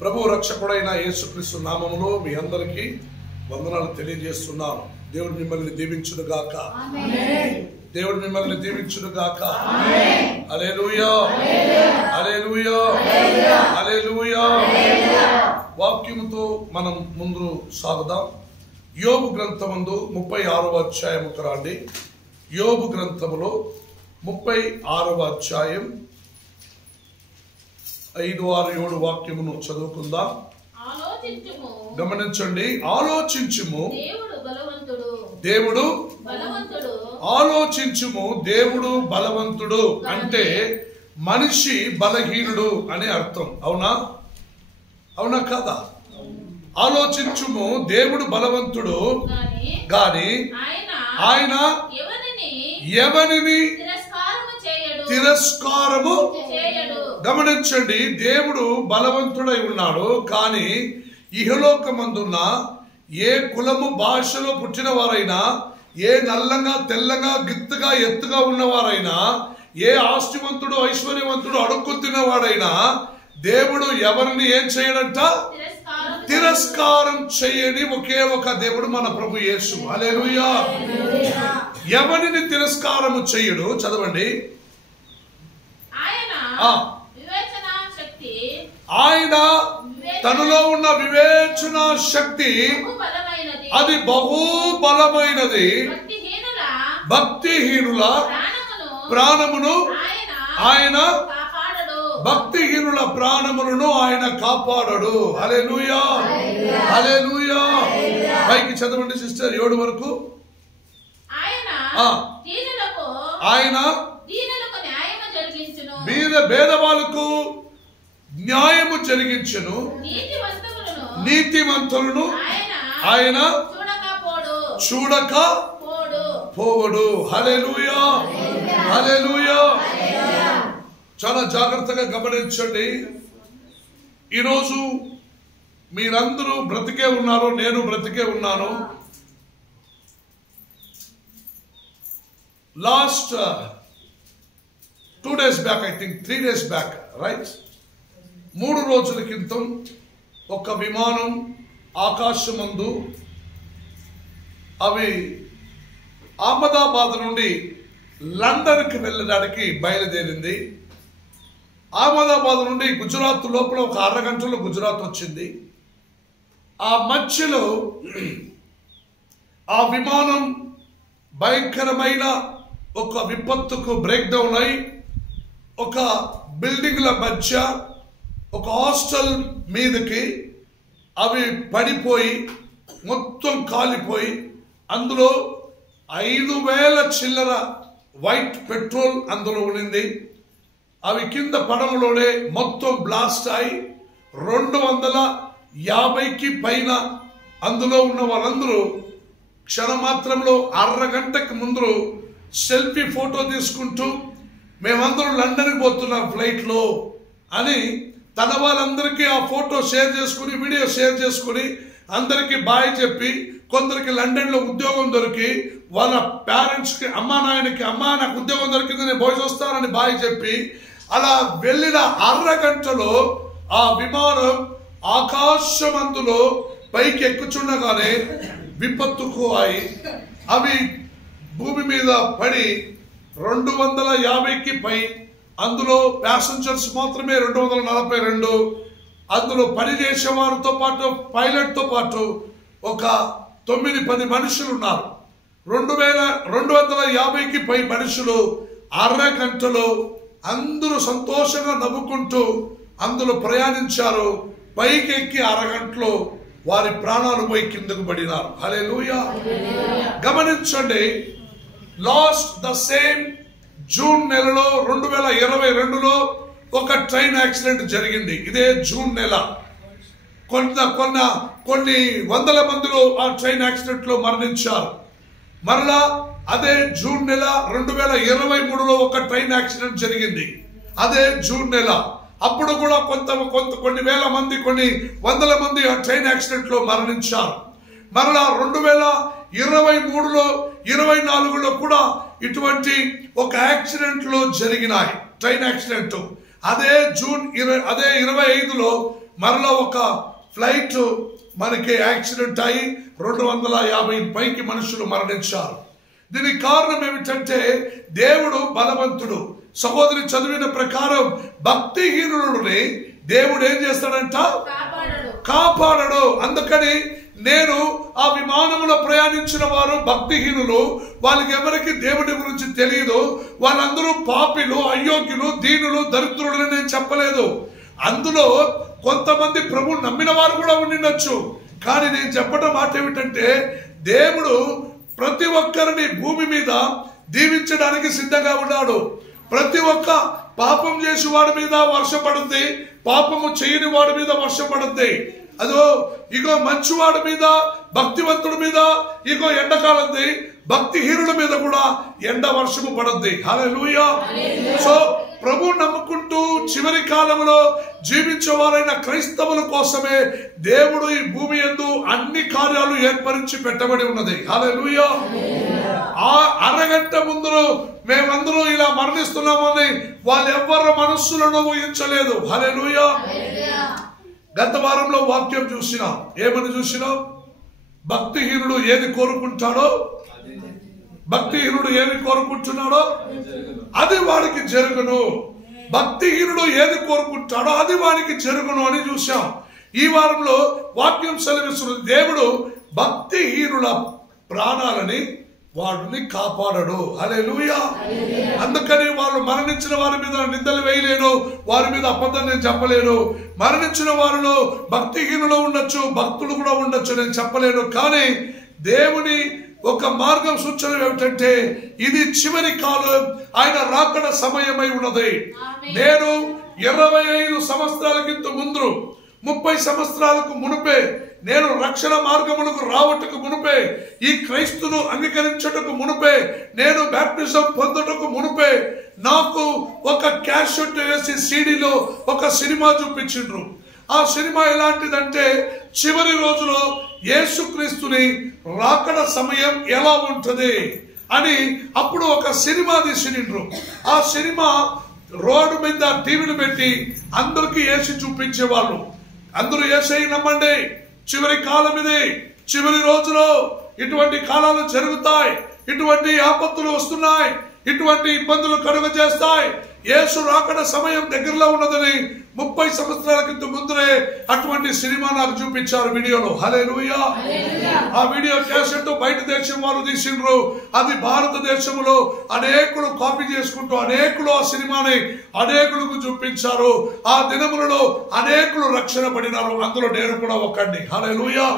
ప్రభు రక్షకుడైన యేసుక్రీస్తు నామములో మీ అందరికీ వందనాలు తెలియజేస్తున్నాను. దేవుడు మిమ్మల్ని దీవించును గాక. దేవుడు మిమ్మల్ని దీవించును గాక. హల్లెలూయా, హల్లెలూయా, హల్లెలూయా. వాక్యముతో మనం ముందు సాగుదాం. యోబు గ్రంథమందు 36వ అధ్యాయముకు రండి. యోబు గ్రంథములో 36వ అధ్యాయం 5, 6, 7 వాక్యమును చదువుకుందాం. గమనించండి. ఆలోచించుము, దేవుడు ఆలోచించుము, దేవుడు బలవంతుడు అంటే మనిషి బలహీనుడు అనే అర్థం. అవునా? అవునా కాదా? ఆలోచించుము, దేవుడు బలవంతుడు గాని ఆయన ఎవరిని తిరస్కారము. గమనించండి, దేవుడు బలవంతుడై ఉన్నాడు. కానీ ఇహలోకమందున్న ఏ కులము భాషలో పుట్టిన వారైనా, ఏ నల్లంగా తెల్లగా గిత్తుగా ఎత్తుగా ఉన్నవారైనా, ఏ ఆస్తివంతుడు ఐశ్వర్యవంతుడు అడుక్కు తిన్నవాడైనా దేవుడు ఎవరిని ఏం చేయడంట? తిరస్కారం చేయని ఒకే ఒక దేవుడు మన ప్రభు యేసు. హల్లెలూయా. ఎవరిని తిరస్కారము చేయడు? చదవండి. ఆయన తనలో ఉన్న వివేచన శక్తి అది బహు బలమైనది. భక్తిహీనుల ప్రాణమును ఆయన భక్తిహీనుల ప్రాణములను ఆయన కాపాడడు. హల్లెలూయా, హల్లెలూయా. పైకి చదవండి సిస్టర్ 7 వరకు. ఆయన భేదవాళ్ళకు న్యాయము జరిగించును, నీతిమంతులను ఆయన చూడక పోవడు. హల్లెలూయా, హల్లెలూయా. చాలా జాగ్రత్తగా గమనించండి. ఈరోజు మీరందరూ బ్రతికే ఉన్నారు, నేను బ్రతికే ఉన్నాను. Last 2 days back, I think 3 days back, right, 3 రోజుల క్రితం ఒక విమానం ఆకాశమందు అవి అహ్మదాబాద్ నుండి లండన్కి వెళ్ళడానికి బయలుదేరింది. అహ్మదాబాద్ నుండి గుజరాత్ లోపల ఒక 6 గంటల్లో గుజరాత్ వచ్చింది. ఆ మధ్యలో ఆ విమానం భయంకరమైన ఒక విపత్తుకు బ్రేక్ డౌన్ అయి ఒక బిల్డింగ్ల మధ్య ఒక హాస్టల్ మీదకి అవి పడిపోయి మొత్తం కాలిపోయి అందులో 5,000 చిల్లర వైట్ పెట్రోల్ అందులో ఉండింది. అవి కింద పడవలోనే మొత్తం బ్లాస్ట్ అయి 250కి పైన అందులో ఉన్న వాళ్ళందరూ క్షణమాత్రంలో 1/2 గంటకు ముందు సెల్ఫీ ఫోటో తీసుకుంటూ మేమందరూ లండన్కి పోతున్నాం ఫ్లైట్లో అని తన వాళ్ళందరికీ ఆ ఫోటో షేర్ చేసుకుని, వీడియో షేర్ చేసుకుని అందరికీ బాయ్ చెప్పి, కొందరికి లండన్లో ఉద్యోగం దొరికి వాళ్ళ పేరెంట్స్కి, అమ్మా నాయనకి, అమ్మా నాకు ఉద్యోగం దొరికింది నేను పోయి వస్తానని బాయ్ చెప్పి అలా వెళ్ళిన 1/2 గంటలో ఆ విమానం ఆకాశమందులో పైకి ఎక్కుచుండగానే విపత్తుకు అయి అవి భూమి మీద పడి 250కి పై, అందులో ప్యాసింజర్స్ మాత్రమే 242, అందులో పనిచేసే వారితో పాటు పైలట్తో పాటు ఒక 9-10 మనుషులు ఉన్నారు. 250కి పై మనుషులు 1/2 గంటలో అందరూ సంతోషంగా నవ్వుకుంటూ అందులో ప్రయాణించారు. పైకి ఎక్కి 1/2 గంటలో వారి ప్రాణాలు పోయి కిందకు పడినారు. హల్లెలూయా. గమనించండి, లాస్ట్ ద సేమ్ జూన్ నెలలో 2022లో ఒక ట్రైన్ యాక్సిడెంట్ జరిగింది. ఇదే జూన్ నెల కొన్ని వందల మందిలో ఆ ట్రైన్ యాక్సిడెంట్ లో మరణించారు. మరలా అదే జూన్ నెల 2023లో ఒక ట్రైన్ యాక్సిడెంట్ జరిగింది. అదే జూన్ నెల అప్పుడు కూడా కొన్ని వేల మంది, కొన్ని వందల మంది ఆ ట్రైన్ యాక్సిడెంట్ లో మరణించారు. మరలా 2023లో 24లో కూడా ఇటువంటి ఒక యాక్సిడెంట్లు జరిగినాయి, ట్రైన్ యాక్సిడెంట్. అదే 25లో మరలా ఒక ఫ్లైట్ మనకి యాక్సిడెంట్ అయి 250 పైకి మనుషులు మరణించారు. దీనికి కారణం ఏమిటంటే దేవుడు బలవంతుడు. సహోదరి చదివిన ప్రకారం భక్తిహీనులని దేవుడు ఏం చేస్తాడంట? కాపాడడు. అందుకని నేను ఆ విమానంలో ప్రయాణించిన వారు భక్తిహీనులు, వాళ్ళకి ఎవరికి దేవుడి గురించి తెలియదు, వాళ్ళందరూ పాపిలు, అయోగ్యులు, దీనులు, దరిద్రులు నేను చెప్పలేదు. అందులో కొంతమంది ప్రభు నమ్మిన వారు కూడా ఉండిండొచ్చు. కానీ నేను చెప్పడం మాట ఏమిటంటే దేవుడు ప్రతి ఒక్కరిని భూమి మీద దీవించడానికి సిద్ధంగా ఉన్నాడు. ప్రతి ఒక్క పాపం చేసి వాడి మీద వర్షం పడుద్ది, పాపము చేయని వాడి మీద వర్షం పడుద్ది. అదో ఇగో మంచివాడి మీద, భక్తివంతుడి మీద ఇగో ఎండకాలంది, భక్తిహీనుల మీద కూడా ఎండ వర్షము పడుద్ది. హల్లెలూయా. సో ప్రభు నమ్ముకుంటూ చివరి కాలంలో జీవించేవారైన క్రైస్తవుల కోసమే దేవుడు ఈ భూమి యందు అన్ని కార్యాలు ఏర్పరిచి పెట్టబడి ఉన్నది. హల్లెలూయా. ఆ అరగంట ముందు మేమందరూ ఇలా మరణిస్తున్నామని వాళ్ళు ఎవ్వరు మనస్సులను ఊహించలేదు. హల్లెలూయా. గత వారంలో వాక్యం చూసినాం. ఏమని చూసినాం? భక్తిహీనుడు ఏది కోరుకుంటాడో, భక్తిహీనుడు ఏమి కోరుకుంటున్నాడో అది వాడికి జరుగును. భక్తిహీనుడు ఏది కోరుకుంటాడో అది వాడికి జరుగును అని చూశాం. ఈ వారంలో వాక్యం సెలవిస్తున్నది, దేవుడు భక్తిహీనుల ప్రాణాలని వాడిని కాపాడడు. హల్లెలూయా. అందుకని వాళ్ళు మరణించిన వారి మీద నిందలు వేయలేను, వారి మీద అబద్ధం నేను చెప్పలేను. మరణించిన వారిలో భక్తిహీనులు ఉండొచ్చు, భక్తులు కూడా ఉండొచ్చు, నేను చెప్పలేను. కానీ దేవుని ఒక మార్గం సూచన ఏమిటంటే ఇది చివరి కాలం, ఆయన రాకడ సమయమై ఉన్నది. నేను 25 సంవత్సరాలకింత ముందు, 30 సంవత్సరాలకు మునుపే, నేను రక్షణ మార్గములకు రావటకు మునుపే, ఈ క్రైస్తును అంగీకరించటకు మునుపే, నేను బాప్టిజం పొందటకు మునుపే నాకు ఒక క్యాసెట్ వేసి సీడీలో ఒక సినిమా చూపించిండ్రు. ఆ సినిమా ఎలాంటిదంటే చివరి రోజులో యేసుక్రీస్తుని రాకడ సమయం ఎలా ఉంటది అని అప్పుడు ఒక సినిమా తీసిండ్రు. ఆ సినిమా రోడ్డు మీద టీవీలు పెట్టి అందరికి వేసి చూపించేవాళ్ళు. అందరూ యేసయ్య నమ్మండి, చివరి కాలం ఇది, చివరి రోజులో ఇటువంటి కాలాలు జరుగుతాయి, ఇటువంటి ఆపత్తులు వస్తున్నాయి, ఇటువంటి ఇబ్బందులు కలుగ చేస్తాయి, యేసు రాకడ సమయం దగ్గరలో ఉన్నదని 30 సంవత్సరాల క్రిత ముందరే అటువంటి సినిమా నాకు చూపించారు వీడియోలో. హల్లెలూయా. ఆ వీడియో క్యాసెట్ బయట దేశం వాళ్ళు తీసిండ్రు. అది భారతదేశంలో అనేకులు కాపీ చేసుకుంటూ అనేకులు ఆ సినిమాని అనేకులకు చూపించారు. ఆ దినములలో అనేకులు రక్షణ పడినారు. అందులో నేను కూడా ఒక్కడిని. హల్లెలూయా.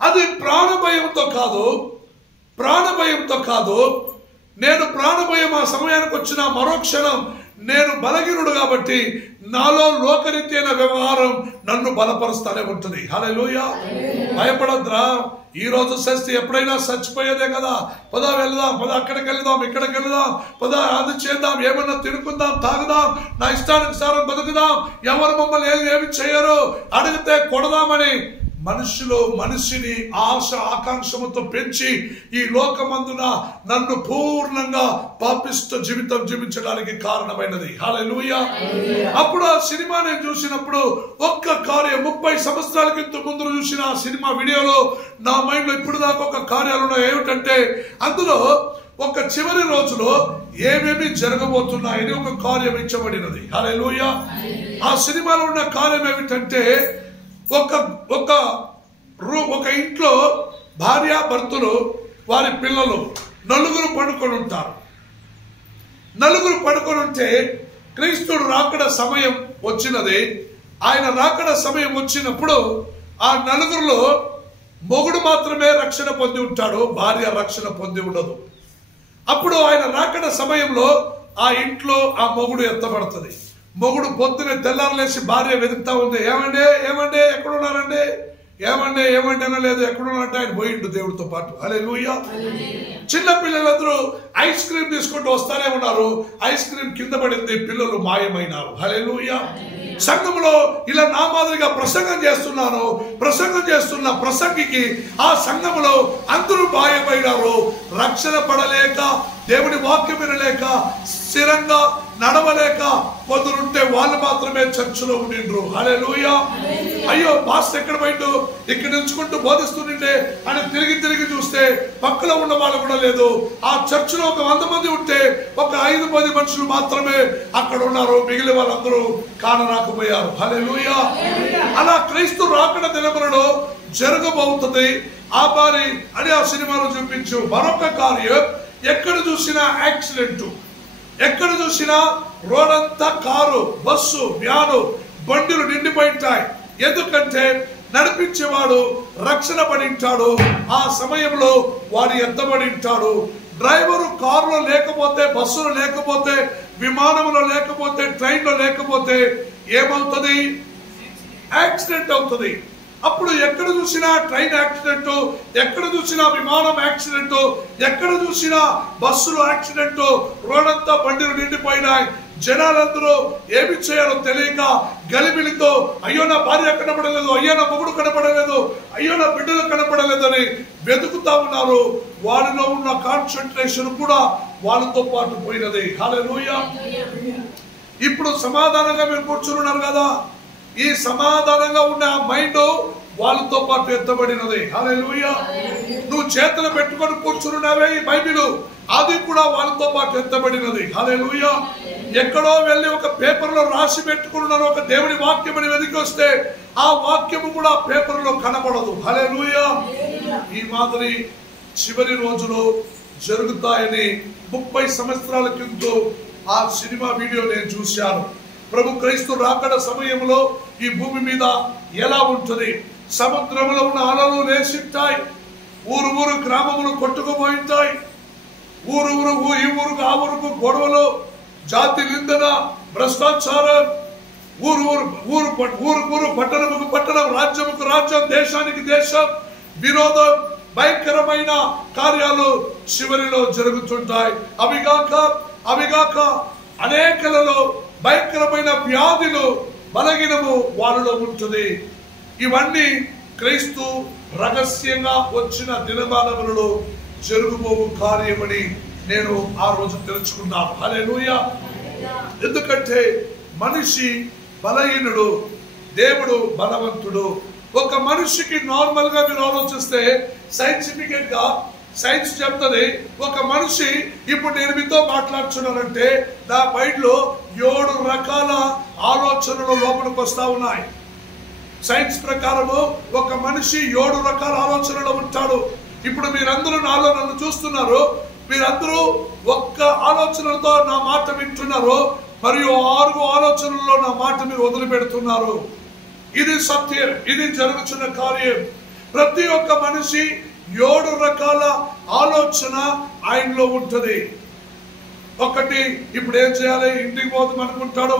అది ప్రాణభయంతో కాదు, ప్రాణభయంతో కాదు. నేను ప్రాణభయం ఆ సమయానికి వచ్చిన మరో క్షణం నేను బలహీనుడు కాబట్టి నాలో లోకరీత్యైన వ్యవహారం నన్ను బలపరుస్తానే ఉంటుంది. హల్లెలూయా. భయపడద్రా. ఈ రోజు సస్తే ఎప్పుడైనా చచ్చిపోయేదే కదా. పదా వెళ్దాం, పద అక్కడికి వెళ్దాం, ఇక్కడికి వెళ్దాం, పద అది చేద్దాం, ఏమన్నా తినుకుందాం, తాగుదాం, నా ఇష్టానుసారం బతుకుదాం, ఎవరు మమ్మల్ని ఏమి చేయరు, అడిగితే కొడదామని మనుషులు మనిషిని ఆశ ఆకాంక్షలతో పెంచి ఈ లోకమందున నన్ను పూర్ణంగా పాపిష్ట జీవితం జీవించడానికి కారణమైనది. హల్లెలూయా. అప్పుడు ఆ సినిమా నేను చూసినప్పుడు ఒక్క కార్యం 30 సంవత్సరాల క్రితం ముందు చూసిన ఆ సినిమా వీడియోలో నా మైండ్ లో ఇప్పుడు దాకా ఒక కార్యాలు ఉన్నాయి. ఏమిటంటే అందులో ఒక చివరి రోజులో ఏమేమి జరగబోతున్నాయని ఒక కార్యం ఇచ్చబడినది. హల్లెలూయా. ఆ సినిమాలో ఉన్న కార్యం ఏమిటంటే ఒక ఇంట్లో భార్య భర్తలు వారి పిల్లలు నలుగురు పడుకొని ఉంటారు. నలుగురు పడుకొని ఉంటే క్రీస్తుడు రాకడ సమయం వచ్చినది. ఆయన రాకడ సమయం వచ్చినప్పుడు ఆ నలుగురులో మొగుడు మాత్రమే రక్షణ పొంది ఉంటాడు, భార్య రక్షణ పొంది ఉండదు. అప్పుడు ఆయన రాకడ సమయంలో ఆ ఇంట్లో ఆ మొగుడు ఎత్తబడుతుంది. మొగుడు పొద్దునే తెల్లారలేసి భార్య వెతుకుతా ఉంది. ఏమండే ఏమండే ఎక్కడున్నారండి, ఏమండే ఏమంటే అనలేదు, ఎక్కడున్నారంటే ఆయన పోయిండు దేవుడితో పాటు. హల్లెలూయా. చిన్న పిల్లలందరూ ఐస్ క్రీమ్ తీసుకుంటూ వస్తానే ఉన్నారు. ఐస్ క్రీమ్ కింద పడింది, పిల్లలు మాయమైనారు. హల్లెలూయా. సంఘంలో ఇలా నా మాదిరిగా ప్రసంగం చేస్తున్న ప్రసంగికి ఆ సంఘంలో అందరూ మాయమైనారు. రక్షణ పడలేక, దేవుడి వాక్యం వినలేక, స్థిరంగా నడవలేక కొందరుంటే వాళ్ళు మాత్రమే చర్చిలో ఉండిండ్రు. హల్లెలూయా. అయ్యో పాస్టర్ ఎక్కడ పోయిండు, ఇక్కడ నిల్చుకుంటూ బోధిస్తుండే అని తిరిగి చూస్తే పక్కలో ఉన్న వాళ్ళు కూడా లేదు. ఆ చర్చిలో ఒక 100 మంది ఉంటే ఒక 5-10 మనుషులు మాత్రమే అక్కడ ఉన్నారు, మిగిలిన వాళ్ళందరూ కానరాకపోయారు. హల్లెలూయా. అలా క్రీస్తు రాకడ దినములలో జరగబోతుంది. ఆ మరి అని ఆ సినిమాలో చూపించు. మరొక కార్యం, ఎక్కడ చూసినా యాక్సిడెంట్, ఎక్కడ చూసినా రోడంతా కారు, బస్సు, వ్యాను, బండిలు నిండిపోయింటాయి. ఎందుకంటే నడిపించేవాడు రక్షణ పడింటాడు, ఆ సమయంలో వాడు ఎత్తబడింటాడు. డ్రైవరు కారులో లేకపోతే, బస్సులో లేకపోతే, విమానంలో లేకపోతే, ట్రైన్లో లేకపోతే ఏమవుతుంది? యాక్సిడెంట్ అవుతుంది. అప్పుడు ఎక్కడ చూసినా ట్రైన్ యాక్సిడెంట్, ఎక్కడ చూసినా విమానం యాక్సిడెంట్, ఎక్కడ చూసినా బస్సులు యాక్సిడెంట్, రోడంతా బండిలు నిండిపోయినాయి. జనాలందరూ ఏమి చేయాలో తెలియక గలిబిలితో, అయ్యో నా భార్య కనపడలేదు, అయ్యో నా మొగుడు కనపడలేదు, అయ్యో నా బిడ్డలు కనపడలేదని వెతుకుతా ఉన్నారు. వాళ్ళలో ఉన్న కాన్సన్ట్రేషన్ కూడా వాళ్ళతో పాటు పోయినది. హల్లెలూయా. ఇప్పుడు సమాధానంగా మీరు కూర్చున్నారు కదా, ఈ సమాధానంగా ఉన్న మైండ్ వాళ్ళతో పాటు ఎత్తబడినది. హల్లెలూయా. నువ్వు చేతులు పెట్టుకొని కూర్చున్నావే ఈ బైబిల్, అది కూడా వాళ్ళతో పాటు ఎత్తబడినది. హల్లెలూయా. ఎక్కడో వెళ్ళి ఒక పేపర్ లో రాసి పెట్టుకున్నారు ఒక దేవుడి వాక్యం అని వెతికి వస్తే ఆ వాక్యము కూడా పేపర్ లో కనబడదు. హల్లెలూయా. ఈ మాదిరి చివరి రోజులు జరుగుతాయని 30 సంవత్సరాల క్రితం ఆ సినిమా వీడియో నేను చూశాను. ప్రభు క్రీస్తు రాకడ సమయంలో ఈ భూమి మీద ఎలా ఉంటుంది? సముద్రంలో ఉన్న అలలు లేచింటాయి, ఊరు గ్రామములు కొట్టుకుపోయింటాయి, ఈ ఊరుకు ఆ ఊరుకు గొడవలు, జాతి నిందన, భ్రష్టాచారం, ఊరు పట్టణముకు పట్టణం, రాజ్యముకు రాజ్యం, దేశానికి దేశం, విరోధం, భయంకరమైన కార్యాలు చివరిలో జరుగుతుంటాయి. అవిగాక అనేకలలో భయంకరమైన వ్యాధులు, బలహీనము వాళ్ళలో ఉంటుంది. ఇవన్నీ క్రీస్తు రహస్యంగా వచ్చిన దినమానములలో జరుగుబోవు కార్యమని నేను ఆ రోజు తెలుసుకున్నాను. హల్లెలూయా. ఎందుకంటే మనిషి బలహీనుడు, దేవుడు బలవంతుడు. ఒక మనిషికి నార్మల్ గా మీరు ఆలోచిస్తే సైంటిఫికెట్ గా సైన్స్ చెప్తుంది, ఒక మనిషి ఇప్పుడు నేను మీతో మాట్లాడుతున్నానంటే నా మైండ్ లో 7 రకాల ఆలోచనలు లోపలికి వస్తా ఉన్నాయి. సైన్స్ ప్రకారము ఒక మనిషి 7 రకాల ఆలోచనలు ఉంటాడు. ఇప్పుడు మీరందరూ నన్ను చూస్తున్నారు, మీరందరూ ఒక్క ఆలోచనలతో నా మాట వింటున్నారు, మరియు 6 ఆలోచనల్లో నా మాట మీరు వదిలిపెడుతున్నారు. ఇది సత్యం, ఇది జరుగుతున్న కార్యం. ప్రతి ఒక్క మనిషి 7 రకాల ఆలోచన ఆయనలో ఉంటుంది. ఒకటి ఇప్పుడు ఏం చేయాలి, ఇంటికి పోదాం అనుకుంటాడు,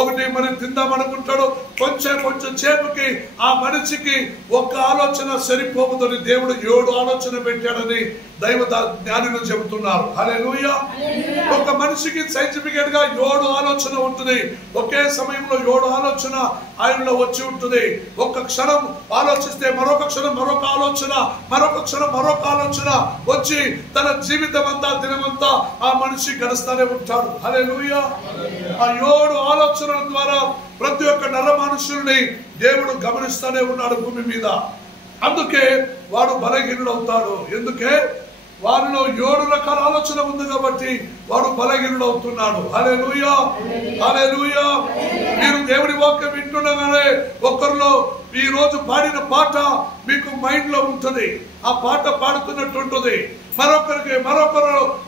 ఒకటి మనం తిందాం అనుకుంటాడు. కొంచెం సేపుకి ఆ మనిషికి ఒక్క ఆలోచన సరిపోతుందని దేవుడు 7 ఆలోచన పెట్టాడని దైవ జ్ఞానులు చెబుతున్నారు. హల్లెలూయా. ఒక మనిషికి సైంటిఫికెట్ గా 7 ఆలోచన ఉంటుంది. ఒకే సమయంలో 7 ఆలోచన ఆయనలో వచ్చి ఉంటుంది. ఒక క్షణం ఆలోచిస్తే మరొక క్షణం మరొక ఆలోచన, మరొక క్షణం మరొక ఆలోచన వచ్చి తన జీవితం అంతా దినమంతా ఆ మనిషి గడుస్తూనే ఉంటాడు. హల్లెలూయా. ఆ 7 ఆలోచనల ద్వారా ప్రతి ఒక్క నర మనుషుల్ని దేవుడు గమనిస్తూనే ఉన్నాడు భూమి మీద. అందుకే వాడు బలహీనుడు అవుతాడు. ఎందుకే? వారిలో 7 రకాల ఆలోచన ఉంది కాబట్టి వాడు బలహీనుడు అవుతున్నాడు. హల్లెలూయా. హల్లెలూయా. మీరు దేవుడి వాక్యం వింటుండగానే ఒకరిలో ఈ రోజు పాడిన పాట మీకు మైండ్ లో ఉంటుంది, ఆ పాట పాడుతున్నట్టు ఉంటుంది.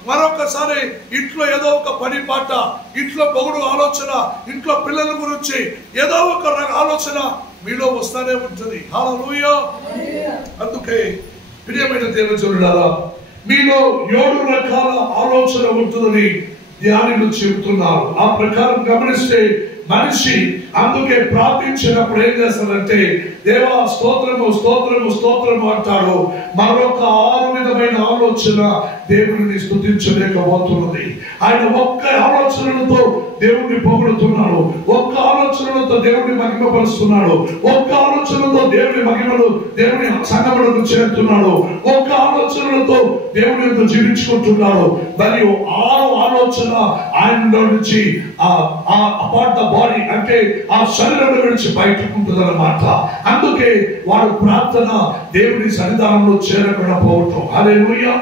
మరొకసారి ఇంట్లో ఏదో ఒక పని పాట, ఇంట్లో మొగుడు ఆలోచన, ఇంట్లో పిల్లల గురించి ఏదో ఒక ఆలోచన మీలో వస్తానే ఉంటుంది. హల్లెలూయా. అందుకే ప్రియమైన దేవుని మీలో 7 రకాల ఆలోచన ఉంటుందని ధ్యానులు చెబుతున్నారు. ఆ ప్రకారం గమనిస్తే మనిషి అందుకే ప్రార్థించినప్పుడు ఏం చేస్తాడంటే దేవా స్తోత్రము స్తోత్రము స్తోత్రము అంటాడు. మరొక 6 విధమైన ఆలోచన దేవుడిని స్తుతించలేకపోతున్నది. ఆయన ఒక్క ఆలోచనలతో దేవుడిని పొగుడుతున్నాడు, ఒక్క ఆలోచనలతో దేవుడిని మహిమపరుస్తున్నాడు, ఒక్క ఆలోచనలతో దేవుని మహిమలు దేవుని సంగములకు చేరుతున్నాడు, ఒక్క ఆలోచనలతో దేవుని యొక్క జీవించుకుంటున్నాడు. మరియు 6 ఆలోచన ఆయనలో నుంచి అపార్ట్ ద బాడీ అంటే ఆ శరీరం నుంచి బయటకు ఉంటుంది అన్నమాట. అందుకే వాడు ప్రార్థన దేవుని సన్నిధానంలో చేరకుండా పోవటం. హల్లెలూయా.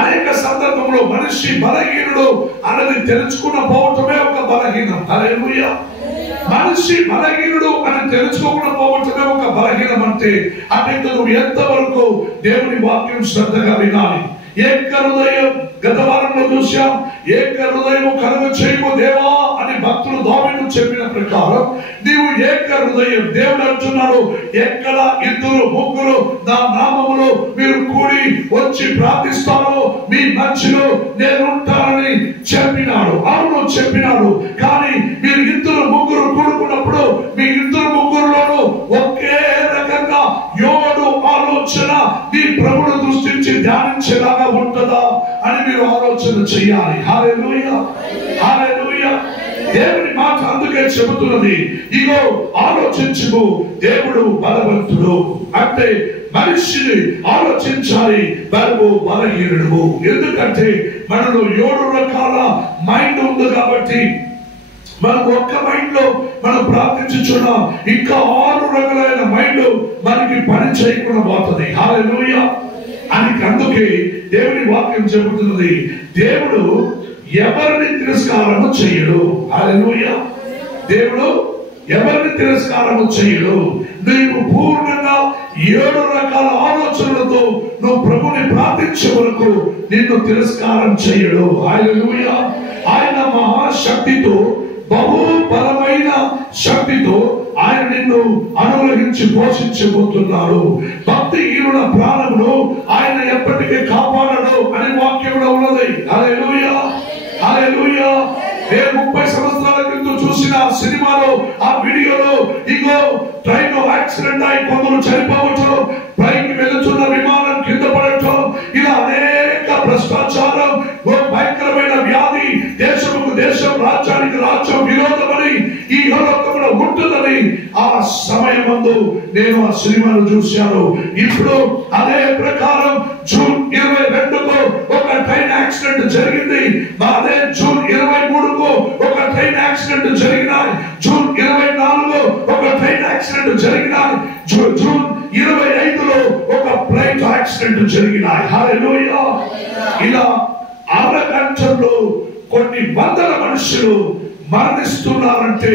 అనేక సందర్భంలో మనిషి బలహీనుడు అనేది తెలుసుకున్న పోవటమే ఒక బలహీనం. హల్లెలూయా. మనిషి బలహీనుడు అని తెలుసుకోకుండా పోవటమే ఒక బలహీనం. అంటే నువ్వు ఎంతవరకు దేవుని వాక్యం శ్రద్ధగా వినాలి. ఏక హృదయం గత వారంలో చూసాం. ఏక హృదయం కలుగ చేయము దేవా అని భక్తులు దావీదు చెప్పిన ప్రకారం నీవు ఏక హృదయం. దేవుడు అంటున్నాడు, ఎక్కడ 2 3 నా నామములో మీరు కూడి వచ్చి ప్రార్థిస్తారో మీ మధ్యలో నేను ఉంటానని చెప్పినాడు. అవును చెప్పినాడు. కానీ మీరు 2 3 కూడుకున్నప్పుడు మీ 2 3లోనూ ఒకే రకంగా 7 ఆలోచన మీ ప్రభువును దృష్టించి ధ్యానించేలాగా ఉంటుందా అని మీరు ఆలోచన చేయాలి. హల్లెలూయా, హల్లెలూయా. దేవుని మాట అందుకే చెబుతున్నది, ఇగో ఆలోచించుము దేవుడు బలవంతుడు. అంటే మనిషిని ఆలోచించాలి, బలము బలహీనుడు. ఎందుకంటే మనలో 7 రకాల మైండ్ ఉంది కాబట్టి మనం ఒక్క మైండ్ లో మనం ప్రార్థించుచున్నాం. ఇంకా 6 రకాలైన మైండ్ మనకి పని చేయకుండా పోతుంది. హల్లెలూయా. అందుకే దేవుని వాక్యం చెబుతున్నది, దేవుడు ఎవరిని తిరస్కారము చేయడు. హల్లెలూయా. దేవుడు ఎవరిని తిరస్కారము చేయడు. నీవు పూర్ణంగా 7 రకాల ఆలోచనలతో నువ్వు ప్రభుని ప్రార్థించే వరకు నిన్ను తిరస్కారం చేయడు. హల్లెలూయా. ఆయన మహాశక్తితో బహు బలమైన శక్తితో ఆయన నిన్ను అనుగ్రహించి పోషించబోతున్నాడు. భక్తిహీనుల ప్రాణమును ఆయన ఎప్పటికీ కాపాడడు అని వాక్యంలో ఉన్నది. హల్లెలూయా, హల్లెలూయా. నేను 30 సంవత్సరాల క్రితం చూసిన సినిమాలో ఆ వీడియోలో ఇగో ట్రైన్ యాక్సిడెంట్ అయి కొందరు చనిపోవటం, పైకి వెళుతున్న విమానం కింద పడటం, ఇలా అనేక భ్రష్టాచారం, భయంకరమైన వ్యాధి, దేశముకు దేశం రాజ్యానికి రాజ్యం విరోధమని ఈ లోకంలో ఉంటుందని ఆ సమయమందు నేను ఆ సినిమాను చూశాను. ఇప్పుడు అదే ప్రకారం జూన్ 22కు ఒక ట్రైన్ యాక్సిడెంట్ జరిగింది. అదే జూన్ 23కు ఒక ట్రైన్ యాక్సిడెంట్ జరిగినాయి. జూన్ 24 ఒక ట్రైన్ యాక్సిడెంట్ జరిగినాయి. జూన్ 25లో ఒక ఫ్లైట్ యాక్సిడెంట్ జరిగినాయి. హల్లెలూయా. ఇలా అరగంటలో కొన్ని వందల మనుషులు మరణిస్తున్నారంటే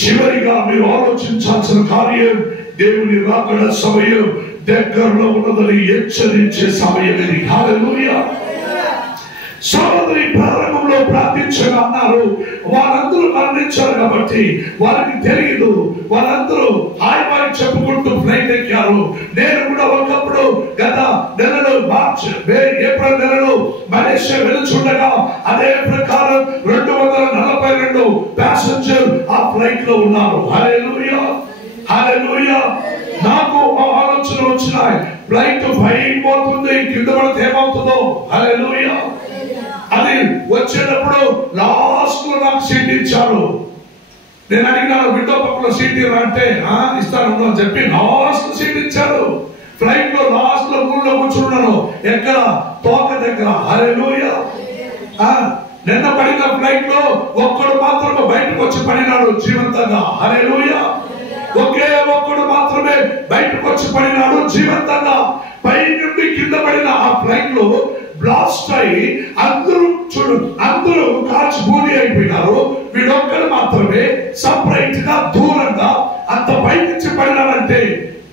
చివరిగా మీరు ఆలోచించాల్సిన కార్యం దేవుని రాకడ సమయం దగ్గరలో ఉన్నదని హెచ్చరించే సమయం ఇది. హల్లెలూయా. సోదరి ప్రారంభంలో ప్రార్థించగా అన్నారు, వాళ్ళందరూ మరణించారు కాబట్టి వాళ్ళకి తెలియదు. వాళ్ళందరూ హాయ్ బాయ్ చెప్పుకుంటూ ఫ్లైట్ ఎక్కారు. నేను కూడా ఒకప్పుడు గత నెలలో ఏప్రిల్ నెలలో మలేషియా వెళుచుండగా అదే ప్రకారం 242 ప్యాసింజర్ ఆ ఫ్లైట్ లో ఉన్నారు. హల్లెలూయా, హల్లెలూయా. నాకు ఆలోచన వచ్చినాయి, ఫ్లైట్ పైకి పోతుంది, కింద పడితే ఏమవుతుందో. హల్లెలూయా. అది వచ్చేటప్పుడు లాస్ట్ లో నాకు సీట్ ఇచ్చారు. నేను అడిగినాను, విండో పక్కలో సీట్ అంటే ఇస్తాను అని చెప్పి లాస్ట్ సీట్ ఇచ్చారు. ఫ్లైట్ లో లాస్ట్ లో 3లో కూర్చున్నాను. ఎక్కడ? తోక దగ్గర. హల్లెలూయా. నిన్న పడిన ఫ్లైట్ లో ఒక్కడు మాత్రమే బయటకు వచ్చి పడినాడు జీవంతంగా. హల్లెలూయా. ఒకే ఒక్కడు మాత్రమే బయటకు వచ్చి పడినాడు జీవంతంగా. పై నుండి కింద పడిన ఆ ఫ్లైట్ లో బ్లాస్ట్ అయి అందరూ కాల్చి బూడి అయిపోయినారు. వీడొక్కడు మాత్రమే సపరేట్ గా దూరంగా అంత పైనుంచి పడినాడంటే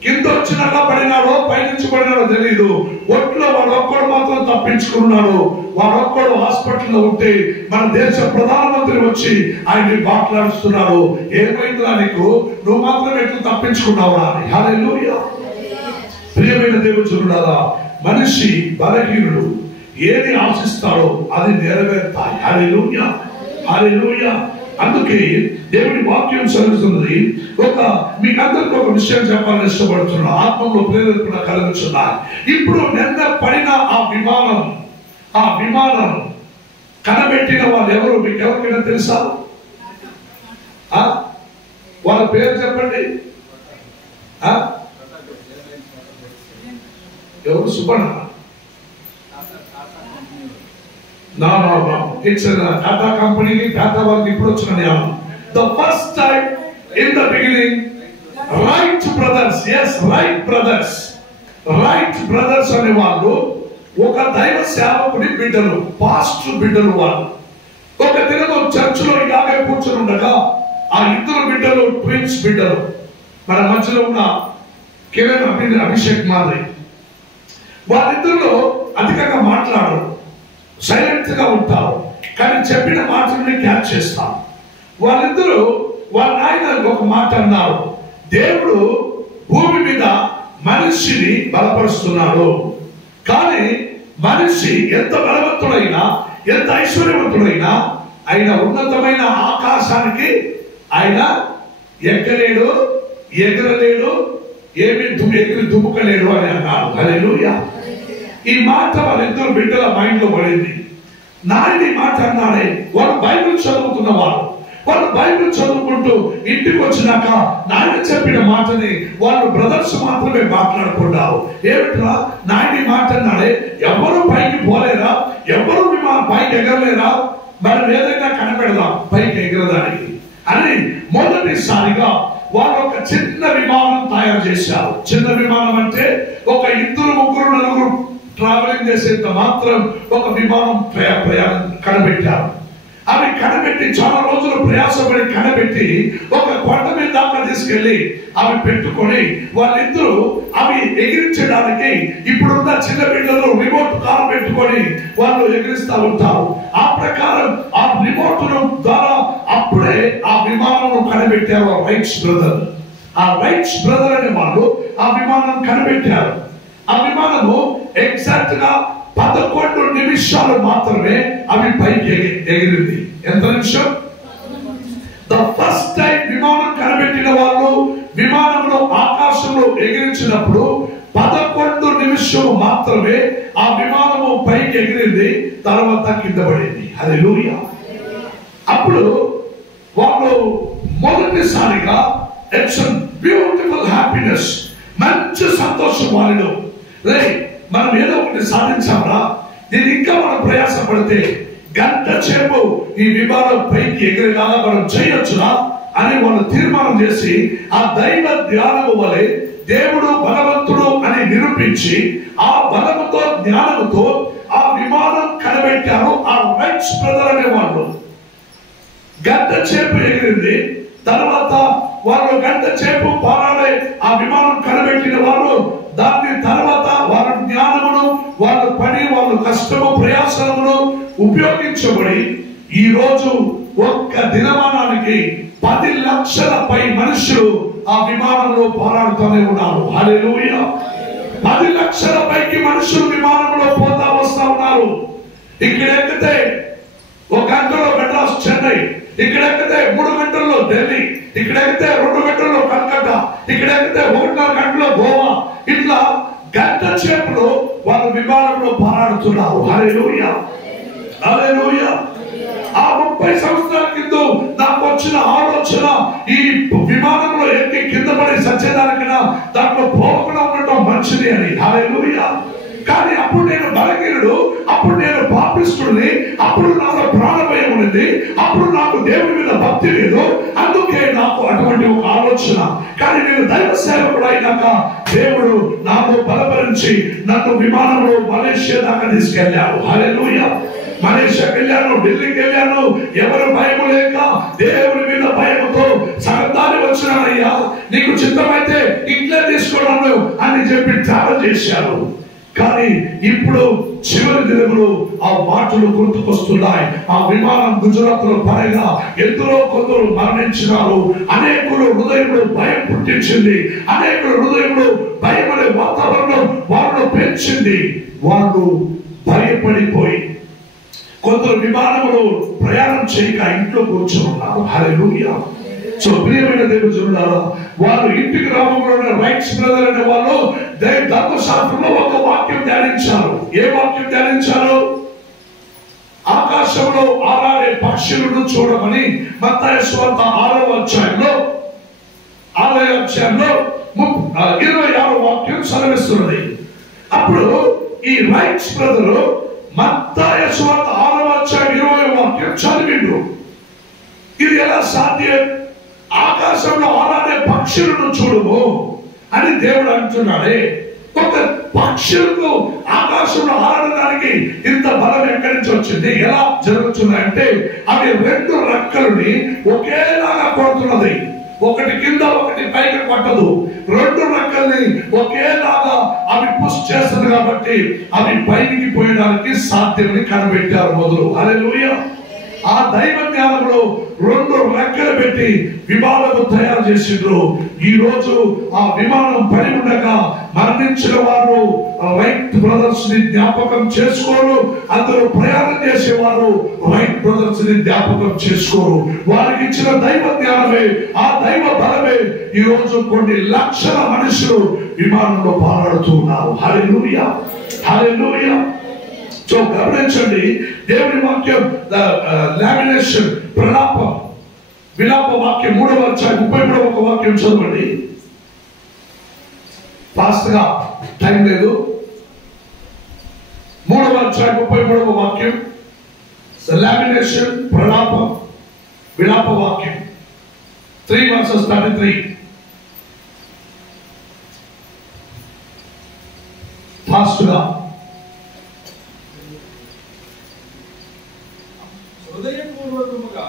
కింద వచ్చినాక పడినాడో పైనుంచి పడినాడో తెలియదు. ఒట్లో వాడొక్కడు మాత్రం తప్పించుకున్నాడు. వాడొక్కడు హాస్పిటల్లో ఉంటే మన దేశ ప్రధానమంత్రి వచ్చి ఆయన్ని మాట్లాడుతున్నాడు, ఏమైందిరా నీకు, నువ్వు మాత్రం ఎట్లా తప్పించుకున్నావురా అని. హల్లెలూయా. ప్రియమైన దేవుడులారా, మనిషి బలహీనుడు, ఏది ఆశిస్తాడో అది నెరవేరుతాయి. హల్లెలూయా, హల్లెలూయా. అందుకే దేవుని వాక్యం చదువుతున్నది. మీకందరికీ ఒక విషయం చెప్పాలని ఇష్టపడుతున్నా, ఆత్మలో ప్రేరేపణ కలుగుతున్నా. ఇప్పుడు నిన్న పడిన ఆ విమానం కనబెట్టిన వాళ్ళు ఎవరు మీకు ఎవరికైనా తెలుసా? వాళ్ళ పేరు చెప్పండి. ఎవరు? సుబ్బన్న? ఇట్స్ టాటా కంపెనీకి, టాటా వాళ్ళకి ఇప్పుడు వచ్చిన జ్ఞానం. The first time in the beginning right brothers, right brothers అనే వాళ్ళు ఒక దైవ సేవకుడి బిడ్డలు, పాస్టర్ బిడ్డలు. వాళ్ళు ఒక దినము చర్చిలో ఇలాగే కూర్చొని ఉండగా ఆ ఇద్దరు బిడ్డలు ట్విన్స్ బిడ్డలు, మన మధ్యలో ఉన్న కిరణ్ అభిషేక్ మాదిరి, వాళ్ళిద్దరిలో అధికంగా మాట్లాడరు, సైలెంట్ గా ఉంటారు, కానీ చెప్పిన మాటల్ని క్యాచ్ చేస్తాం. వాళ్ళిద్దరూ వాళ్ళ ఆయన ఒక మాట అన్నారు, దేవుడు భూమి మీద మనిషిని బలపరుస్తున్నాడు, కానీ మనిషి ఎంత బలవంతుడైనా, ఎంత ఐశ్వర్యవంతుడైనా, ఆయన ఉన్నతమైన ఆకాశానికి ఆయన ఎక్కలేడు, ఎగరలేడు, ఎగిరి దుమ్ముకలేడు అని అన్నారు. హల్లెలూయా. ఈ మాట వాళ్ళిద్దరు బిడ్డల మైండ్ లో పడింది. నాయన ఈ మాట అన్నాడే. వాళ్ళు బైబిల్ చదువుతున్నవారు, వాళ్ళు బైబిల్ చదువుకుంటూ ఇంటికి వచ్చినాక నాయన చెప్పిన మాటని వాళ్ళు బ్రదర్స్ మాత్రమే మాట్లాడుకుంటారు. ఏమిట్రా నాయన ఈ మాట అన్నాడే, ఎవరు పైకి పోలేరా, ఎవరు పైకి ఎగరలేరా, మనం ఏదైనా కనపెడదాం పైకి ఎగరడానికి అని మొదటిసారిగా వాళ్ళు ఒక చిన్న విమానం తయారు చేశారు. చిన్న విమానం అంటే ఒక ఇద్దరు ముగ్గురు నలుగురు ట్రావెలింగ్ చేసేంత మాత్రం ఒక విమానం ప్రయాణం కనబెట్టారు. అవి కనబెట్టి చాలా రోజులు ప్రయాసపడి కనబెట్టి ఒక కొండ మీద దాకా తీసుకెళ్లి అవి పెట్టుకొని వాళ్ళిద్దరూ అవి ఎగిరించడానికి ఇప్పుడున్న చిన్న బిడ్డలు రిమోట్ కార్ పెట్టుకొని వాళ్ళు ఎగిరిస్తూ ఉంటారు. ఆ ప్రకారం ఆ రిమోట్ ద్వారా అప్పుడే ఆ విమానం కనబెట్టారు రైట్స్ బ్రదర్. ఆ రైట్స్ బ్రదర్ అనే వాళ్ళు ఆ విమానం కనబెట్టారు. ఆ విమానము ఎగ్జాక్ట్ గా 11 నిమిషాలు మాత్రమే అవి పైకి ఎగిరింది. ఎంత నిమిషం? ద ఫస్ట్ టైం విమానం కనబెట్టిన వాళ్ళు విమానంలో ఆకాశంలో ఎగిరించినప్పుడు 11 నిమిషం మాత్రమే ఆ విమానము పైకి ఎగిరింది, తర్వాత కింద పడింది. హల్లెలూయా. అప్పుడు వాళ్ళు మొదటిసారిగా ఇట్స్ బ్యూటిఫుల్ హ్యాపీనెస్, మంచి సంతోషం వాళ్ళలో. మనం ఏదో ఒకటి సాధించామరా, దీన్ని ఇంకా మనం ప్రయాసపడితే గంట సేపు ఈ విమానం పైకి ఎగిరేలాగా మనం చేయొచ్చునా అని వాళ్ళు తీర్మానం చేసి ఆ దైవ ధ్యానము వలె దేవుడు బలవంతుడు అని నిరూపించి ఆ బలముతో జ్ఞానముతో ఆ విమానం కనబెట్టారు. ఆ రైట్స్ బ్రదర్ అనే వాళ్ళు గంట సేపు ఎగిరింది. తర్వాత వాళ్ళు గంట సేపు పారాడే ఆ విమానం కనబెట్టిన వాళ్ళు దాని తర్వాత వాళ్ళ జ్ఞానమును, వాళ్ళ పని, వాళ్ళ కష్టము, ప్రయాసమును ఉపయోగించబడి ఈ రోజు ఒక్క దినమానానికి 10 లక్షల పై మనుషులు ఆ విమానంలో పోరాడుతూనే ఉన్నారు. హల్లెలూయా. 10 లక్షల పైకి మనుషులు విమానంలో పోతా వస్తా ఉన్నారు. ఇక్కడ ఎక్కితే 1 గంటలో మెడ్రాస్ చెన్నై, ఇక్కడ ఎక్కితే 3 గంటల్లో ఢిల్లీ, ఇక్కడ ఎక్కితే 2 గంటల్లో కల్కట్టా, ఇక్కడ ఎక్కితే 1.5 గంటలో గోవా. ఇట్లా గంట సేపులో వాళ్ళు విమానంలో పోరాడుతున్నారు. హల్లెలూయా, హల్లెలూయా. ఆ 30 సంవత్సరాల కింద నాకు వచ్చిన ఆలోచన ఈ విమానంలో ఎక్కి కింద పడి సచ్చేదానికన్నా దాంట్లో పోకుండా ఉండటం మంచిది అని. హల్లెలూయా. కానీ అప్పుడు నేను బలహీనుడు, అప్పుడు నేను పాపిష్టుడిని, అప్పుడు నాలో ప్రాణభయం ఉంది, అప్పుడు నాకు దేవుడి మీద భక్తి లేదు. అందుకే నాకు అటువంటి ఒక ఆలోచన. కానీ నేను దైవ సేవకుడు అయినాక దేవుడు నాకు బలపరించి నన్ను విమానంలో మలేషియా దాకా తీసుకెళ్ళాడు. హల్లెలూయా. మలేషియాకి వెళ్ళాను, ఢిల్లీకి వెళ్ళాను, ఎవరు భయం లేక దేవుడి మీద భయంతో సగదారి వచ్చినానయ్యా, నీకు చిత్తమైతే ఇట్లే తీసుకున్నాను అని చెప్పి ట్రావెల్ చేశారు. కానీ ఇప్పుడు చివరి దినములు ఆ మాటలు గుర్తుకొస్తున్నాయి. ఆ విమానం గుజరాత్ లో పడగా ఎందరో కొందరు మరణించినారు. అనేకులు హృదయంలో భయం పుట్టించింది, అనేకులు హృదయంలో భయం అనే వాతావరణం వాళ్ళు పెంచింది. వాళ్ళు భయపడిపోయి కొందరు విమానములు ప్రయాణం చేయక ఇంట్లో కూర్చొని ఉన్నారు. హల్లెలూయా. సో ప్రియమైన దేవుని జనులారా, వారు ఇంటికి రావడంలో రైట్స్ బ్రదర్ అనే వాళ్ళు ధర్మశాస్త్రంలో ఒక వాక్యం ధ్యానించారు. ఏ వాక్యం ధ్యానించారు? ఆకాశంలో ఆరాడే పక్షులను చూడమని మత్తయి సువార్త 6వ అధ్యాయంలో 26వ వాక్యం సెలవిస్తున్నది. అప్పుడు ఈ రైట్స్ బ్రదరు మత్తయి సువార్త 6వ అధ్యాయం 20వ వాక్యం చదివిండు. ఇది ఎలా సాధ్యం? ఆకాశంలో ఆరాడే పక్షులను చూడము అని దేవుడు అంటున్నాడే. ఒక పక్షులకు ఆకాశంలో ఆడడానికి ఇంత బలం ఎక్కడి నుంచి వచ్చింది? ఎలా జరుగుతుందంటే అవి 2 రెక్కలని ఒకేలాగా కొడుతున్నది. ఒకటి కింద ఒకటి పైకి కొట్టదు. 2 రెక్కల్ని ఒకేలాగా అవి పుష్ చేస్తుంది కాబట్టి అవి పైకి పోయడానికి సాధ్యమని కనిపెట్టారు మొదలు. హల్లెలూయా. ఆ దైవ జ్ఞానంలో 2 రెక్కలు పెట్టి విమానము తయారు చేసిండ్రు. ఈ రోజు ఆ విమానం పడి ఉండగా మరణించిన వారు రైట్ బ్రదర్స్ ని జ్ఞాపకం చేసుకోరు. అందరూ ప్రయాణం చేసేవారు రైట్ బ్రదర్స్ ని జ్ఞాపకం చేసుకోరు. వారికి ఇచ్చిన దైవ జ్ఞానమే, ఆ దైవ బలమే ఈ రోజు కొన్ని లక్షల మనుషులు విమానంలో పారాడుతున్నారు. హల్లెలూయా, హల్లెలూయా. సో గమనించండి, దేవుని వాక్యం లామినేషన్ విలాప వాక్యం 3వ అధ్యాయం 33వ వాక్యం చదవండి. ఫాస్ట్ గా, టైం లేదు. 3వ అధ్యాయం 33వ వాక్యం లామినేషన్ విలాప వాక్యం 3:33. ఫాస్ట్ గా. హృదయపూర్వకముగా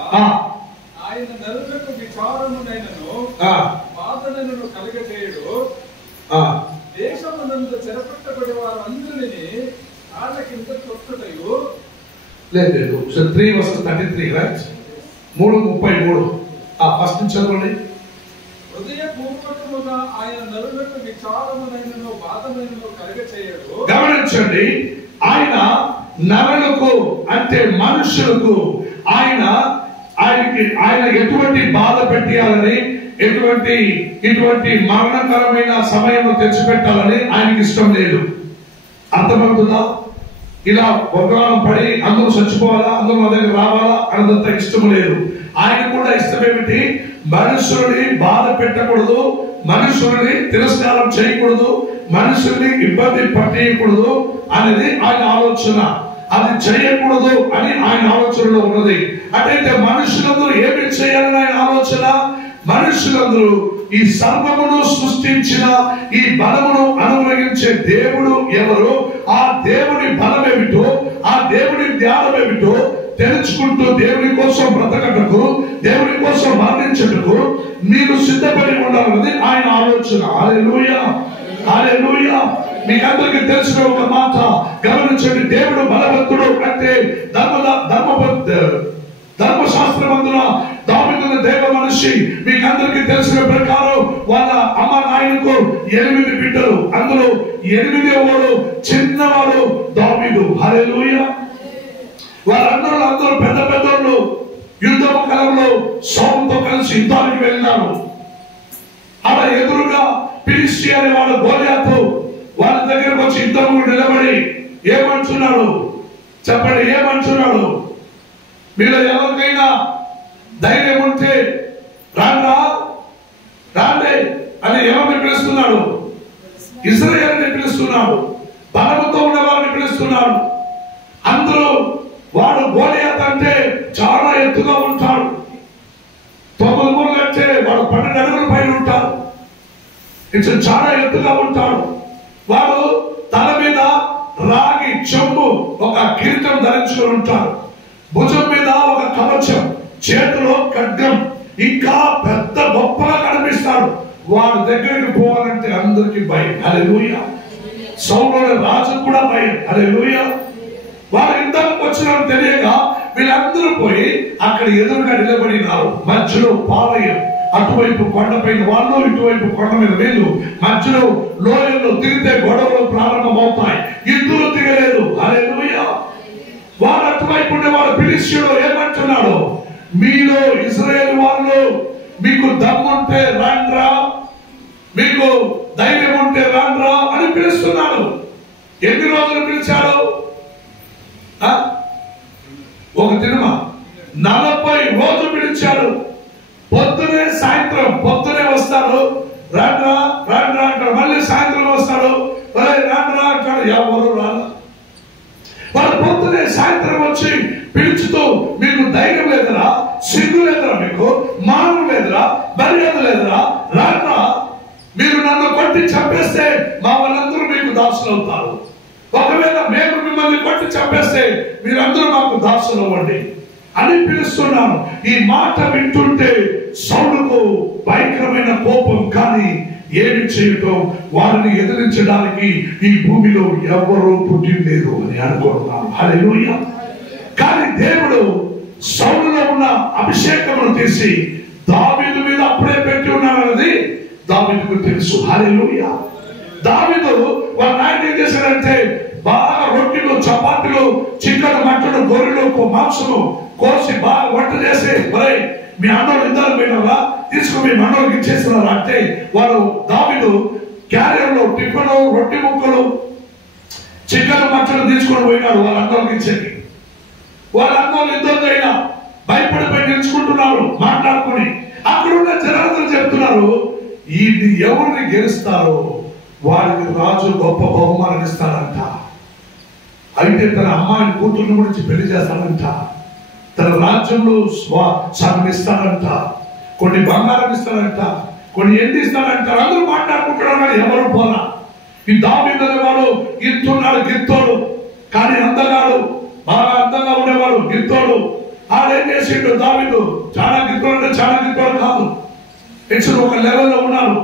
ఆయన నరులకు విచారమునైనను బాధనను కలుగజేయుడు. దేశమునందు చెరపట్టబడి వారందరినీ కాళ్ళ కింద తొక్కుటయు. లేదు 3:33, రైట్? 3:33 ఫస్ట్ చదవండి. హృదయపూర్వకముగా ఆయన నరులకు విచారమునైనను బాధనను కలుగజేయుడు. గమనించండి, ఆయన నరులకు అంటే మనుషులకు ఆయన ఎటువంటి బాధ పెట్టాలని, ఇటువంటి మరణకరమైన సమయంలో తెచ్చిపెట్టాలని ఆయనకి ఇష్టం లేదు. అర్థమవుతుందా? ఇలా ఒకరాలం పడి అందరూ చచ్చిపోవాలా, అందరూ మా దగ్గర రావాలా అన్నదంతా ఇష్టం లేదు. ఆయన కూడా ఇష్టం ఏమిటి? మనుషుల్ని బాధ పెట్టకూడదు, మనుషుల్ని తిరస్కారం చేయకూడదు, మనుషుల్ని ఇబ్బంది పట్టేయకూడదు అనేది ఆయన ఆలోచన. అది చేయకూడదు అని ఆయన ఆలోచనలో ఉన్నది. అంటే మనుషులందరూ ఏమి చేయాలని ఆయన ఆలోచన? మనుషులందరూ ఈ సర్వమును సృష్టించిన, ఈ బలమును అనుగ్రహించే దేవుడు ఎవరు, ఆ దేవుని బలం ఏమిటో, ఆ దేవుని జ్ఞానం ఏమిటో తెలుసుకుంటూ దేవుని కోసం బ్రతకటకు, దేవుని కోసం మరణించటకు మీరు సిద్ధపడి ఉండాలన్నది ఆయన ఆలోచన. హల్లెలూయా, హల్లెలూయా. మీకు అందరికీ తెలిసిన ఒక మాట గమనించండి. దేవుడు బలవంతుడు అంటే ధర్మశాస్త్రమందున దావీదు దేవ మనిషి. మీకు అందరికీ తెలిసిన ప్రకారం వాళ్ళ అమ్మ నాయనకు 8 బిడ్డలు, అందులో 8వ చిన్నవాడు దావీదు. హల్లెలూయా. వాళ్ళందరూ పెద్ద పెద్దోళ్ళు. యుద్ధ కాలంలో సౌలుతో కలిసి యుద్ధానికి వెళ్ళినారు. అలా ఎదురుగా ఫిలిష్తీ అనే వాళ్ళ గోలియాతు వాళ్ళ దగ్గరకు వచ్చి యుద్ధం నిలబడి ఏమంటున్నాడు చెప్పండి? ఏమంటున్నాడు? మీలో ఎవరికైనా ధైర్యం ఉంటే రాండి అని ఎవరిని పిలుస్తున్నాడు? ఇశ్రాయేలుని పిలుస్తున్నాడు. బలముతో ఉన్న వారిని పిలుస్తున్నాడు. అందరూ వాడు గోలియాతు అంటే చాలా ఎత్తుగా ఉంటాడు. 9 మూరలు అంటే వాడు 12 అడుగుల పైన ఉంటాడు. ఇట్లా చాలా ఎత్తుగా ఉంటాడు. వాడు తల మీద రాగి చెంబు ఒక కిరీటం ధరించుకొని ఉంటాడు. భుజం మీద ఒక కవచం, చేతిలో ఖడ్గం, ఇంకా పెద్ద గొప్పగా కనిపిస్తాడు. వాడి దగ్గరికి పోవాలంటే అందరికి భయం. హల్లెలూయా. సౌలు రాజు కూడా భయం. హల్లెలూయా. వారు యుద్ధానికి వచ్చినారు తెలియక వీళ్ళందరూ పోయి అక్కడ ఎదురుగా నిలబడినారు. మధ్యలో పాలయం, అటువైపు కొండపైన వాళ్ళు, ఇటువైపు కొండ మీద వీళ్ళు, మధ్యలో లోయల్లో తిరిగితే గొడవలు ప్రారంభమవుతాయి. ఇద్దరు దిగలేదు. హల్లెలూయా. వారు అటువైపు ఉండే వారు ఫిలిష్తీయుడు ఏమంటున్నాడు, మీలో ఇశ్రాయేలు వాళ్ళు మీకు దమ్ముంటే రండ్రా, మీకు ధైర్యం ఉంటే రండ్రా అని పిలుస్తున్నాడు. ఎన్ని రోజులు పిలిచాడు? ఒక దినమ 40 రోజులు పిలిచాడు. పొద్దునే సాయంత్రం, పొద్దునే వస్తాడు, రాండ్రా రాండ్రా అంటాడు. మళ్ళీ సాయంత్రం వస్తాడు, రాండ్రా అంటాడు. ఎవరు రాను. వాడు పొద్దునే సాయంత్రం వచ్చి పిలుచుతూ, మీకు ధైర్యం లేదురా, సిగ్గు లేదురా, మీకు మానం లేదురా, మర్యాద లేదురా, రాండ్రా, మీరు నన్ను కొట్టి చంపేస్తే మా వాళ్ళందరూ మీకు దాసులు అవుతారు. ఒకవేళ మేము మిమ్మల్ని కొట్టి చంపేస్తే మీరందరూ మాకు దాసులు అవ్వండి అని పిలుస్తున్నాను. ఈ మాట వింటుంటే సౌలుకు భయంకరమైన కోపం, కానీ ఏమి చేయటం, వారిని ఎదిరించడానికి ఈ భూమిలో ఎవరూ పుట్టింలేదు అని అనుకుంటున్నాను. హల్లెలూయా. కానీ దేవుడు సౌలులో ఉన్న అభిషేకమును తీసి దావీదు మీద అప్పుడే పెట్టి ఉన్నాడన్నది దావీదుకు తెలుసు. హల్లెలూయా. దావీదు వాళ్ళ నాయన ఏం చేశాడంటే, బాగా రొట్టెలు, చపాతీలు, చికెన్, మటన్, గొర్రెలు, మాంసము కోసి బాగా వంట చేసి, మీ అన్నోళ్ళు ఇద్దరు పోయినారా, తీసుకుని మీ అన్నోళ్ళకి ఇచ్చేస్తున్నారా అంటే, వాడు దావీదు క్యారియర్లో టిఫిన్, రొట్టె ముక్కలు, చికెన్, మటన్ తీసుకొని పోయినాడు వాళ్ళ అన్నోళ్ళకి ఇచ్చేది. వాళ్ళ అన్నోళ్ళు ఇద్దరు అయినా భయపడిపోయి నిలుచుకుంటున్నారు మాట్లాడుకుని. అక్కడున్న జనాలు చెప్తున్నారు, ఇది ఎవరిని గెలుస్తారో వారికి రాజు గొప్ప బహుమానం ఇస్తాడంట. అయితే తన అమ్మాయిని కూతుర్ని గురించి పెళ్లి చేస్తాడంట. తన రాజ్యంలో సగం ఇస్తాడంట, కొన్ని బంగారం ఇస్తాడంట, కొన్ని ఎండి ఇస్తాడంట. అందరూ మాట్లాడుకుంటున్నారు కానీ ఎవరు పోలా. ఈ దావీదు అనేవాడు ఇంతున్నాడు, గిత్తోడు, కానీ అందగాడు, బాగా అందంగా ఉండేవాడు, గిత్తోడు. ఆడేం చేసిండు దావీదు, చాలా గిత్తోడు అంటే చాలా గిత్తోడు కాదు, ఇట్స్ ఒక లెవెల్లో ఉన్నాడు.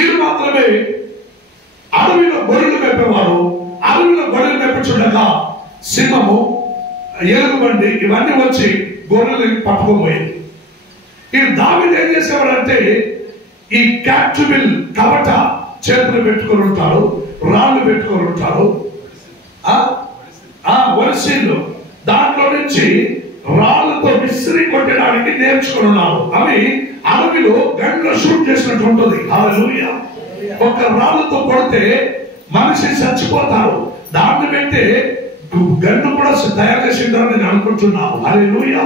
ఇది మాత్రమే అడవిలో గొర్రెలు మేపేవారు. అడవిలో గొర్రెలు మేపుచుండగా సింహము, ఎలుగుబండి ఇవన్నీ వచ్చి గొర్రెలు పట్టుకోబోయేది. ఈ దావీదు ఏం చేసేవాడంటే, ఈ క్యాప్చుబిల్ కవట చేతులు పెట్టుకొని ఉంటాడు, రాళ్ళు పెట్టుకొని ఉంటాడు, వరిసీలు దాంట్లో నుంచి రాళ్ళతో విసిరి కొట్టడానికి నేర్చుకుని ఉన్నారు. అవి అడవిలో గన్లో షూట్ చేసినట్టు ఉంటుంది. హల్లెలూయా. ఒక రాళ్ళతో కొడితే మనిషి చచ్చిపోతారు, దాన్ని పెట్టి గన్ను కూడా తయారు చేసిందని నేను అనుకుంటున్నాను. హల్లెలూయా.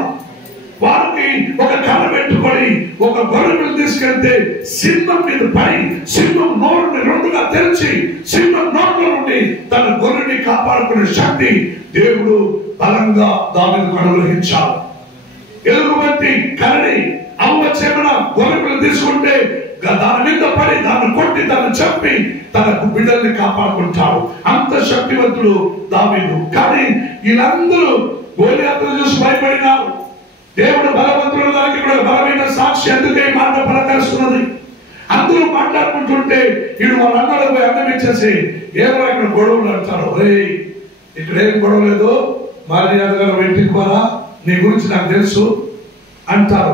వారికి ఒక కర్ర పెట్టుకొని ఒక గొర్రెను తీసుకెళ్తే సింహం మీద పడి, సింహం నోరుని రెండుగా తెరిచి, సింహం నోట్లో నుండి తన గొర్రెని కాపాడుకునే శక్తి దేవుడు బలంగా దావీదుకు అనుగ్రహించాడు. ఎలుగుబంటి కర్రని అవ్వచ్చేమన గొర్రెను తీసుకుంటే దాని మీద పడి, దాన్ని కొట్టి, దాన్ని చంపి తన బిడ్డల్ని కాపాడుకుంటాడు. అంత శక్తివంతుడు దావీదు. కానీ వీళ్ళందరూ గోలియాతును చూసి భయపడినారు. దేవుడు బలవంతుడు, దానికి కూడా బలమైన సాక్షి. అందుకే మాట పలకరిస్తున్నది. అందరూ మాట్లాడుకుంటుంటే వీడు వాళ్ళందరూ పోయి అన్నం ఇచ్చేసి, ఏమో ఇక్కడ గొడవలు అంటారు. ఇక్కడ ఏం గొడవ లేదు, మర్యాద గారు ఇంటికి పోరా, నీ గురించి నాకు తెలుసు అంటారు.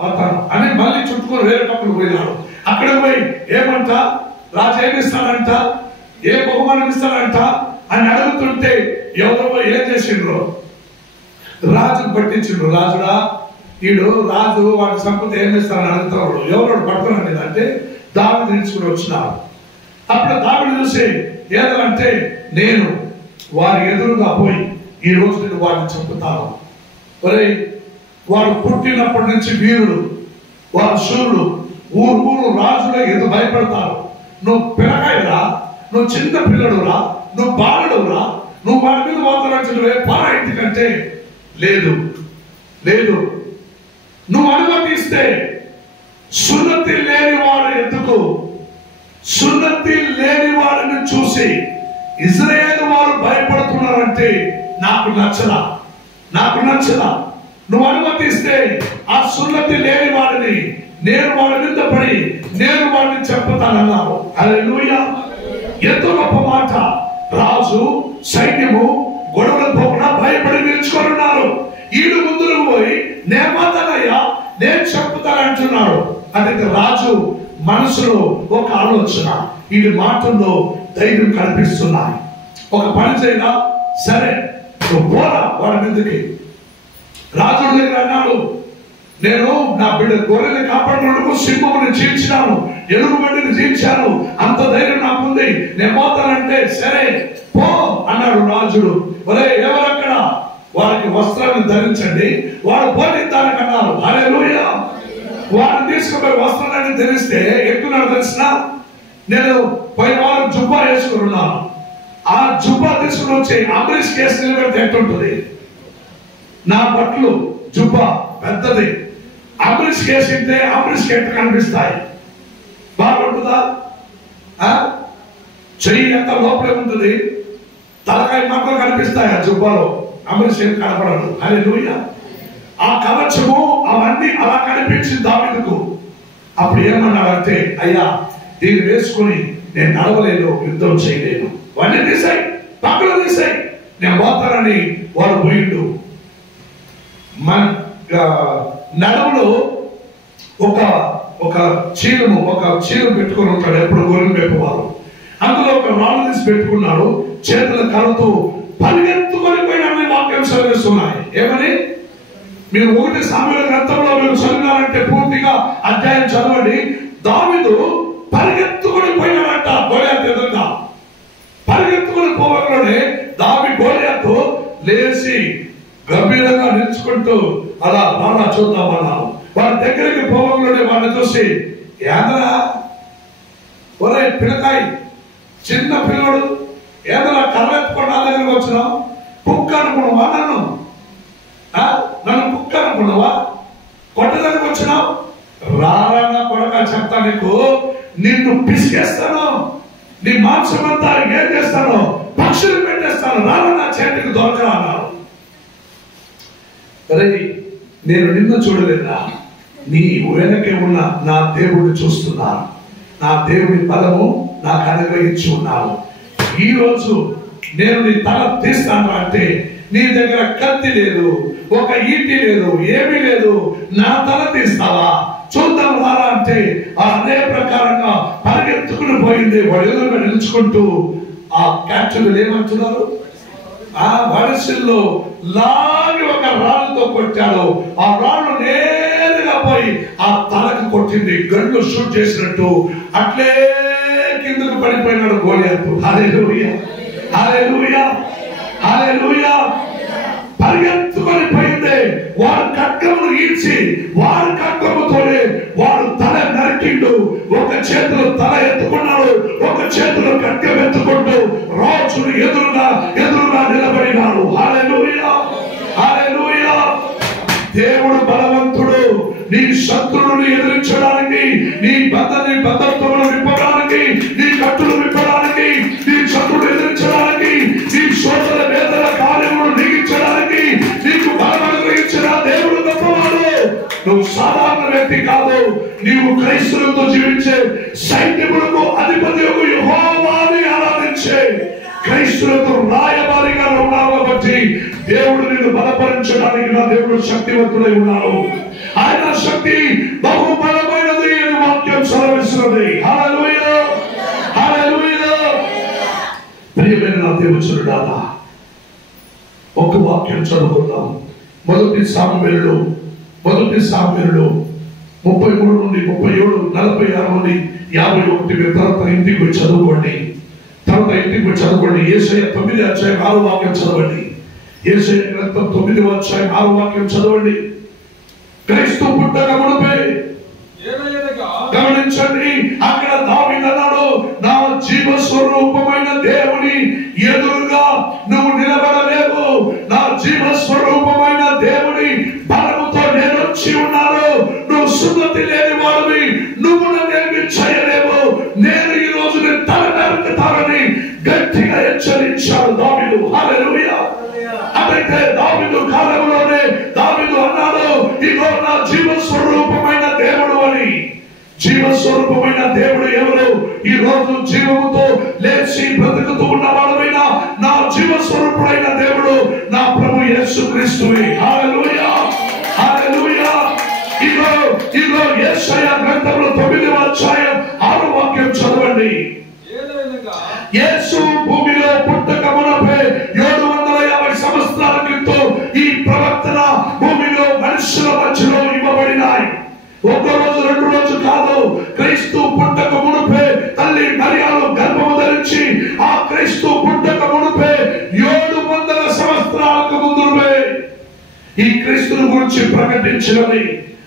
పోతాను అని మళ్ళీ చుట్టుకొని వేరే పక్కన పోయినాడు. అక్కడ పోయి ఏమంట, రాజు ఏమి ఇస్తాడంట, ఏ బహుమానం ఇస్తాడంట అని అడుగుతుంటే ఎవరో ఏం చేసిండ్రు, రాజు పట్టించిండ్రు. రాజుడా, వీడు రాజు వాడి సంపద ఏమి ఇస్తారని అడుగుతాడు. ఎవరు పట్టుకున్నాడు అంటే దావీదు నిలుచుకుని వచ్చినాడు. అప్పుడు దావీదు చూసి ఏదంటే, నేను వారి ఎదురుగా పోయి ఈ రోజు నేను వారిని చంపుతాను. వాడు పుట్టినప్పటి నుంచి వీరుడు, వాడు శూరుడు, ఊరు రాజులే ఎదురు భయపడతారు. నువ్వు పిల్లకాయరా, నువ్వు చిన్న పిల్లడురా, నువ్వు బాలుడురా, నువ్వు వాడి మీద వాతావరణే పారా ఇంటికంటే లేదు లేదు, నువ్వు అనుమతిస్తే సున్నతి లేని వాడు ఎందుకు, సున్నతి లేని వాడిని చూసి ఇశ్రాయేలు వారు భయపడుతున్నారంటే నాకు నచ్చలా, నాకు నచ్చలా. నువ్వు అనుమతిస్తే ఆ సున్నతి లేని వాడిని నేను వాడి మీద పడి నేను వాడిని చెప్పుతానన్నావు. హల్లెలూయా. ఎంతో గొప్ప మాట. రాజు సైన్యము గొడవలు పోకుండా భయపడి నిలుచుకొనున్నారు. ఈడు ముందుకు పోయి నేమాతనయ్యా, నేను చెప్పుతానంటున్నాడు. అది రాజు మనసులో ఒక ఆలోచన, ఈ మాటల్లో ధైర్యం కల్పిస్తున్నాయి. ఒక పని చేయనా, సరే నువ్వు పోరా వాడి మీదకి. రాజుల దగ్గర అన్నాడు, నేను నా బిడ్డ గొర్రెని కాపాడినందుకు సింహముని చీల్చినాను, ఎలుగుబంటిని చీల్చాను, అంత ధైర్యం నాకుంది, నేను పోతానంటే సరే పో అన్నాడు రాజుడు. ఒరే ఎవరక్కడ, వారికి వస్త్రాన్ని ధరించండి, వాడు పోనిద్దానికన్నారు. హల్లెలూయా. వాడిని తీసుకుపోయి వస్త్రాన్ని ధరిస్తే ఎక్కున్నాడు తెలిసిన. నేను పోయిన వారం జుబ్బా వేసుకుని ఉన్నాను. ఆ జుబ్బా తీసుకుని వచ్చి అంబరీష్ కేసు నిలబెడితే ఎట్టుంటుంది? నా బట్టలు జుబ్బా పెద్దది, అంబరీష్ కేసు ఇంటే అంబరీష్ ఎట్టు కనిపిస్తాయి? బాగుంటుందా? చెయ్యి ఎంత లోపలే ఉంటుంది, తలకాయ మాత్రం కనిపిస్తాయి ఆ జుబ్బాలో, అంబరీష్ ఏం కనపడదు. హల్లెలూయా. ఆ కవచము అవన్నీ అలా కనిపించింది దావీదుకు. అప్పుడు ఏమన్నాడంటే, అయ్యా దీన్ని వేసుకుని నేను నడవలేను, యుద్ధం చేయలేను, వాడిని తీసాయి, పక్కన తీసాయి, నేను పోతానని వాడు పోయిండు. మన నడవలో ఒక చీర పెట్టుకుని ఉంటాడు ఎప్పుడు గొర్రెలు మేపేవారు. అందులో ఒక రాళ్ళు తీసి పెట్టుకున్నాడు, చేతుల కర్రతో పరిగెత్తుకొని పోయిన వాక్యం చదివిస్తున్నాయి. ఏమని? మీరు 1 సాముయేలు గ్రంథంలో మీరు చదివినారంటే పూర్తిగా అధ్యాయం చదవండి. దావీదు పరిగెత్తుకొని పోయినాడంట గోలియాతు ఎదురుగా. పరిగెత్తుకొని పోవడంలోనే గోలియాతు లేచి గంభీరంగా నిలుచుకుంటూ అలా రానా చూద్దామన్నాను. వాడి దగ్గరికి పోవడంలోనే వాడిని చూసి, ఏదరా ఒరే పిల్లకాయ, చిన్న పిల్లడు, ఏదైనా కర్రెత్తుకొని నా దగ్గరికి వచ్చినావు, కుక్క అనుకున్నావా? నన్ను కుక్క అనుకున్నావా? కొట్టడానికి వచ్చినావు? రారా కొడక, చెప్తా నీకు, నిన్ను పిసికేస్తాను, నీ మాంసం అంతా ఏం చేస్తాను, పక్షులు పెట్టేస్తాను, రారా నా చేతికి దొరకరా అన్నాడు. అరే నేను నిన్ను చూడలేదా, నీ వెనకే ఉన్న నా దేవుడిని చూస్తున్నాను, నా దేవుడి బలము నాకు అనుగ్రహించి ఉన్నాను. ఈ రోజు నేను నీ తల తీస్తాను అంటే నీ దగ్గర కత్తి లేదు, ఒక ఈటి లేదు, ఏమీ లేదు, నా తల తీస్తావా? చూద్దాం రారా అంటే అదే ప్రకారంగా పరిగెత్తుకుని పోయింది. వాడు ఎదురుగా నిలుచుకుంటూ ఆ క్యాప్చర్లు ఏమంటున్నారు, ఆ వడిసెల్లో లాగి ఒక రాళ్ళతో కొట్టాడు. ఆ రాళ్ళు నేరుగా పోయి ఆ తలకు కొట్టింది, గన్ను షూట్ చేసినట్టు. అట్లే కిందకు పడిపోయినాడు గోలియాతు. హల్లెలూయా, హల్లెలూయా, హల్లెలూయా. పరిగెత్తుకొని పోయింది. వాడు ఖడ్గమును ఈడ్చి వాడు ఖడ్గముతోనే వాడు తల నరికిండు. ఒక చేతిలో తల ఎత్తుకున్నాడు, ఒక చేతిలో ఖడ్గం ఎత్తుకుంటూ రాజును ఎదురుగా నిలబడినాడు. హల్లెలూయా, హల్లెలూయా. దేవుడు బలవంతుడు. నీ శత్రువులను ఎదిరించడానికి, నీ బంధత్వమును విప్పడానికి, నీ కట్టులు విప్పడానికి, నీ శత్రువులు ఎదిరించడానికి, నీ శోధన వేదన కార్యములు నీగించడానికి నీకు బలం అనుగ్రహించిన దేవుడు గొప్పవాడు. నువ్వు సాధారణ వ్యక్తి కాదు. నీవు క్రైస్తవులతో జీవించే సైన్యములకు అధిపతి యెహోవాని ఆరాధించే క్రైస్తవులకు రాయబారిగా ఉన్నావు కాబట్టి దేవుడు నిన్ను బలపరించడానికి నా దేవుడు శక్తివంతుడై ఉన్నాడు. ఆయన శక్తి బహుబలమైనది అని వాక్యం సెలవిస్తున్నది. హల్లెలూయా, హల్లెలూయా. ప్రియమైన నా దేవుడా, ఒక వాక్యం చదువుకుందాం. మొదటి సామువేలులో 33 నుండి 37, 46 నుండి 51 తర్వాత ఇంటికి వచ్చి చదువుకోండి. యేషయా 9వ అధ్యాయం 6వ వాక్యం చదవండి. యేషయా గ్రంథం 9వ అధ్యాయం 6వ వాక్యం చదవండి. క్రీస్తు పుట్టక మునుపే గమనించండి, అక్కడ దావీదు అన్నాడు, నా జీవ స్వరూపమైన దేవుని ఎదురుగా నువ్వు నిలబడలేవు. నా జీవ స్వరూపమైన దేవుని బలముతో నేను వచ్చి ఉన్నాను. నువ్వు సున్నతి లేని వాడివి, నువ్వు నన్ను చేయలేవు. నేను ఈ రోజు నేను తల నరుకుతానని గట్టిగా హెచ్చరించాడు దావీదు. హల్లెలూయా. అదైతే దావీదు కాలంలోనే దావీదు అన్నాడు, ఇదో నా జీవ స్వరూపమైన దేవుడు అని. జీవస్వరూపమైన దేవుడు ఎవరు? ఈ రోజు జీవముతో లేచి బ్రతుకుతూ ఉన్నవాడమైన నా జీవస్వరూపుడైన దేవుడు నా ప్రభు యేసుక్రీస్తువే. హల్లెలూయా, హల్లెలూయా. ఇదో యెషయా గ్రంథంలో 9వ అధ్యాయం 6వ వాక్యం చదవండి. యేసు భూమిలో పుట్టక మునుపే 750 సంవత్సరాల క్రీస్తు పుట్టక మునుపే తల్లి మరియాలు గర్భము ధరించి ఆ క్రీస్తు పుట్టక మునుపే 700 సంవత్సరాలకు ముందువే ఈ క్రీస్తుని గురించి ప్రకటించినది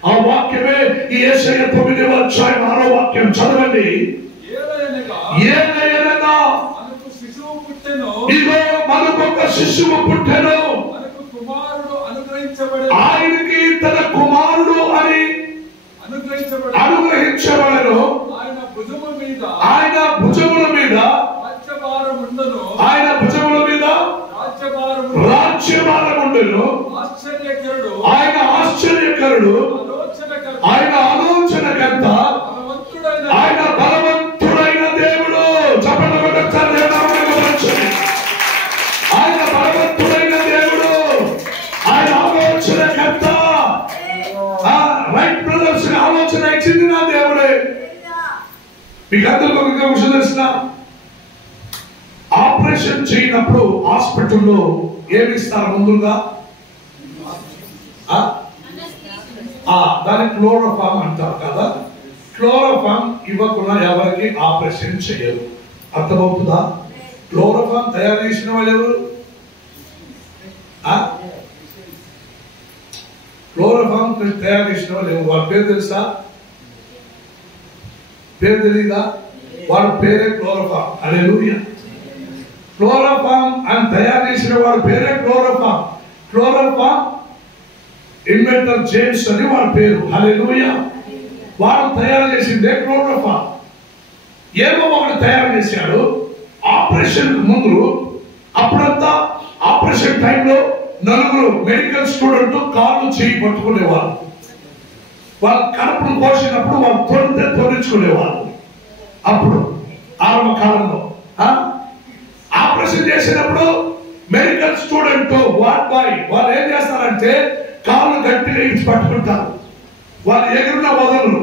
ఆ వాక్యమే ఈ యెషయా 9వ అధ్యాయం 6వ వాక్యం చదవండి. ఏలయనగా మనకు శిశువు పుట్టెను, ఇదిగో మనకొక శిశువు పుట్టెను, మనకు కుమారుడు అనుగ్రహించబడెను, ఆయనకి తన కుమారుడు అని అనుగ్రహించబడెను, ఆయన భుజముల మీద ఆయన భుజముల మీద రాజ్యభారం ఉండెను. ఆయన ఆశ్చర్యకరుడు, ఆయన ఆలోచనకర్త, ఆయన బలవంతుడైన దేవుడు. చెప్పండి, ఆయన బలవంతుడైన దేవుడు, ఆయన ఆలోచనకర్త. రైట్ బ్రదర్స్ ఆలోచన ఇచ్చింది నా దేవుడే. మీకు అందరికీ ఒక విషయం తెలిసిన, ఆపరేషన్ చేయనప్పుడు హాస్పిటల్లో ఏమి ఇస్తారు ముందుగా? దాన్ని క్లోరోఫామ్ అంటారు కదా. క్లోరోఫామ్ ఇవ్వకుండా ఎవరికి ఆపరేషన్ చేయరు. అర్థమవుతుందా? క్లోరోఫామ్ తయారు చేసిన వాళ్ళు ఎవరు? క్లోరోఫామ్ తయారు చేసిన వాళ్ళు ఎవరు? వాళ్ళ పేరు తెలుసా? పేరు తెలీదా? వాడి పేరే క్లోరోఫామ్. హల్లెలూయా. క్లోరోఫామ్ అని తయారు చేసిన వాడి పేరే క్లోరోఫామ్. క్లోరోఫామ్ ఇన్వెంటర్ జేమ్స్ అని వాడి పేరు. హల్లెలూయా. వాడు తయారు చేసిందే క్లోరోఫామ్. ఏమో ఒకటి తయారు చేశాడు ఆపరేషన్ ముందు. అప్పుడంతా ఆపరేషన్ టైంలో 4 మెడికల్ స్టూడెంట్ కాళ్ళు చేయి పట్టుకునేవాళ్ళు. వాళ్ళ కడుపును కోసినప్పుడు వాళ్ళు తొలగించుకునేవాళ్ళు. అప్పుడు ఆరంభ కాలంలో ఆపరేషన్ చేసినప్పుడు మెడికల్ స్టూడెంట్ వాళ్ళు ఏం చేస్తారంటే కాళ్ళు గట్టిగా ఇచ్చి పట్టుకుంటారు. వాళ్ళు ఎగురున్న వదలరు,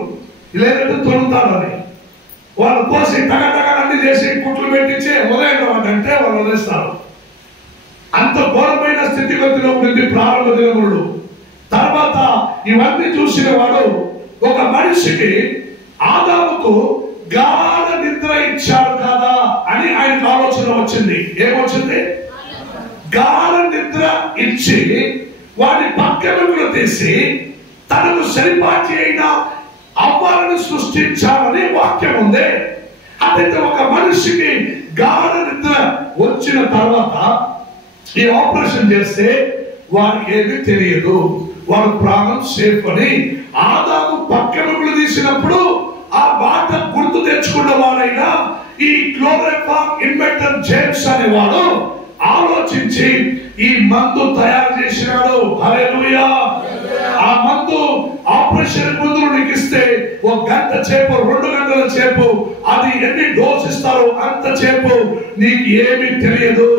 లేదంటే తొలుతారని. వాళ్ళు కోసి తగటగలన్నీ చేసి కుట్లు పెట్టించి వదిలేంటే వాళ్ళు వదిలేస్తారు. అంత ఘోరమైన స్థితిగతిలో ఉండింది ప్రారంభ దినములు. తర్వాత ఇవన్నీ చూసిన వాడు ఒక మనిషికి ఆదాముకు గాఢ నిద్ర ఇచ్చాడు కదా అని ఆయనకు ఆలోచన వచ్చింది. ఏమొచ్చింది? గాఢ నిద్ర ఇచ్చి వాడి పక్కన తీసి తనకు సరిపాటి అయిన అవ్వాలను సృష్టించాలని వాక్యం ఉంది. అదైతే ఒక మనిషికి గాఢ నిద్ర వచ్చిన తర్వాత ఈ ఆపరేషన్ చేస్తే వాడికి ఏమీ తెలియదు, వాడు ప్రాణం సేఫ్ అని ఆదాము పక్కన తీసినప్పుడు ఆ మాట గుర్తు తెచ్చుకున్న వాడైనా ఈ క్లోరోఫామ్ ఇన్వెంటర్ జేమ్స్ అనేవాడు ఆలోచించి ఈ మందు తయారు చేసినాడు. హల్లెలూయా. ఆ మందు ఆపరేషన్ ముందు నీకు ఇస్తే 1 గంట సేపు 2 గంటల సేపు అది ఎన్ని డోస్ ఇస్తారో అంత సేపు నీకు ఏమీ తెలియదు.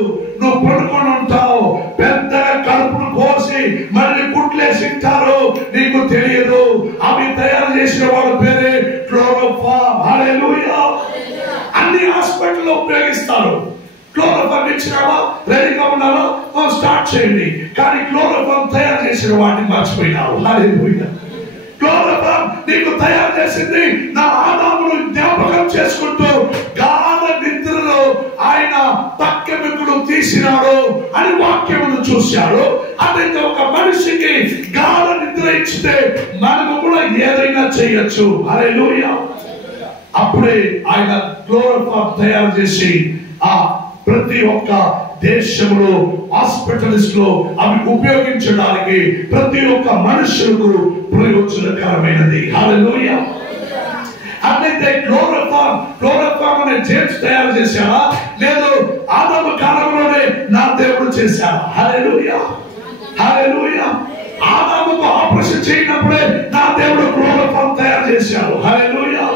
నువ్వు పడుకొని ఉంటావు. పెద్దగా కడుపును కోసి మళ్ళీ కుట్లేసి ఇస్తారు, నీకు తెలియదు. అవి తయారు చేసిన వాడు పేరే క్లోరోఫామ్. హల్లెలూయా. అన్ని హాస్పిటల్లో ఉపయోగిస్తారు. క్లోరోఫామ్ ఇచ్చినావా, రెడీగా ఉన్నావా, స్టార్ట్ చేయండి. కానీ క్లోరోఫామ్ తయారు చేసిన వాడిని మర్చిపోయినావు. హల్లెలూయా. క్లోరోఫామ్ నీకు తయారు చేసింది నా ఆదామును జ్ఞాపకం చేసుకుంటూ గాఢ నిద్రలో ఆయన పక్కమెక్కుడు తీసినాడు అని వాక్యమును చూశాడు. అదైతే ఒక మనిషికి గాఢ నిద్ర ఇచ్చితే మనము కూడా ఏదైనా చేయొచ్చు. హల్లెలూయా. అప్పుడే ఆయన క్లోరోఫామ్ తయారు చేసి ఆ ప్రతి ఒక్క దేశంలో హాస్పిటల్స్ లో అవి ఉపయోగించడానికి ప్రతి ఒక్క మనుషులకు ప్రయోజనకరమైనది. హల్లెలూయా. అట్లయితే క్లోరోఫామ్ అనే జేమ్స్ తయారు చేశాడా, లేదు ఆదాము కాలంలోనే నా దేవుడు చేశాడా? హల్లెలూయా. హల్లెలూయా. ఆదాముకు ఆపరేషన్ చేయనప్పుడే నా దేవుడు క్లోరోఫామ్ తయారు చేశాడు. హల్లెలూయా.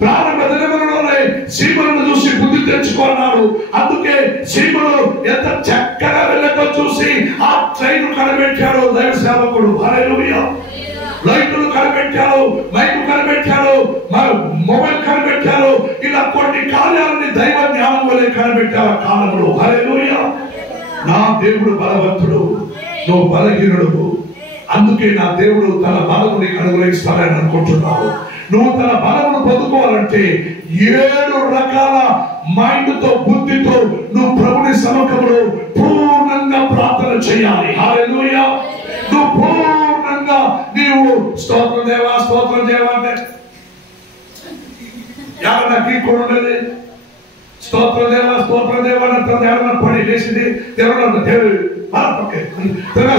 ప్రారంభ దినములలోనే సీమలను చూసి బుద్ధి తెచ్చుకున్నాడు. అందుకే సీమలు ఎంత చక్కగా వెళ్ళతో చూసి ఆ ట్రైన్ కనిపెట్టాడు దైవ సేవకుడు. హల్లెలూయా. లైట్లు కనిపెట్టాడు, మైకు కనిపెట్టాడు, మొబైల్ కనిపెట్టాడు. ఇలా కొన్ని కార్యాలని దైవ జ్ఞానం వల్లే కనిపెట్టారు కాలంలో. హల్లెలూయా. నా దేవుడు బలవంతుడు, నువ్వు బలహీనుడు. అందుకే నా దేవుడు తన బలము నీకు అనుగ్రహిస్తాడని అనుకుంటున్నావు. నూతన బలమును పొందుకోవాలంటే 7 రకాల మైండ్ తో, బుద్ధితో నువ్వు ప్రభుని సముఖంలో పూర్ణంగా ప్రార్థన చేయాలి. హల్లెలూయా. నువ్వు పూర్ణంగా నీవు స్తోత్రం దేవా స్తోత్రం దేవా అంటే ఎవరన్నా కీర్కొండేది స్తోత్రం దేవా స్తోత్రం దేవా అంటే ఎవరన్నా పడి లేచింది ఎవరన్నా దేవుడు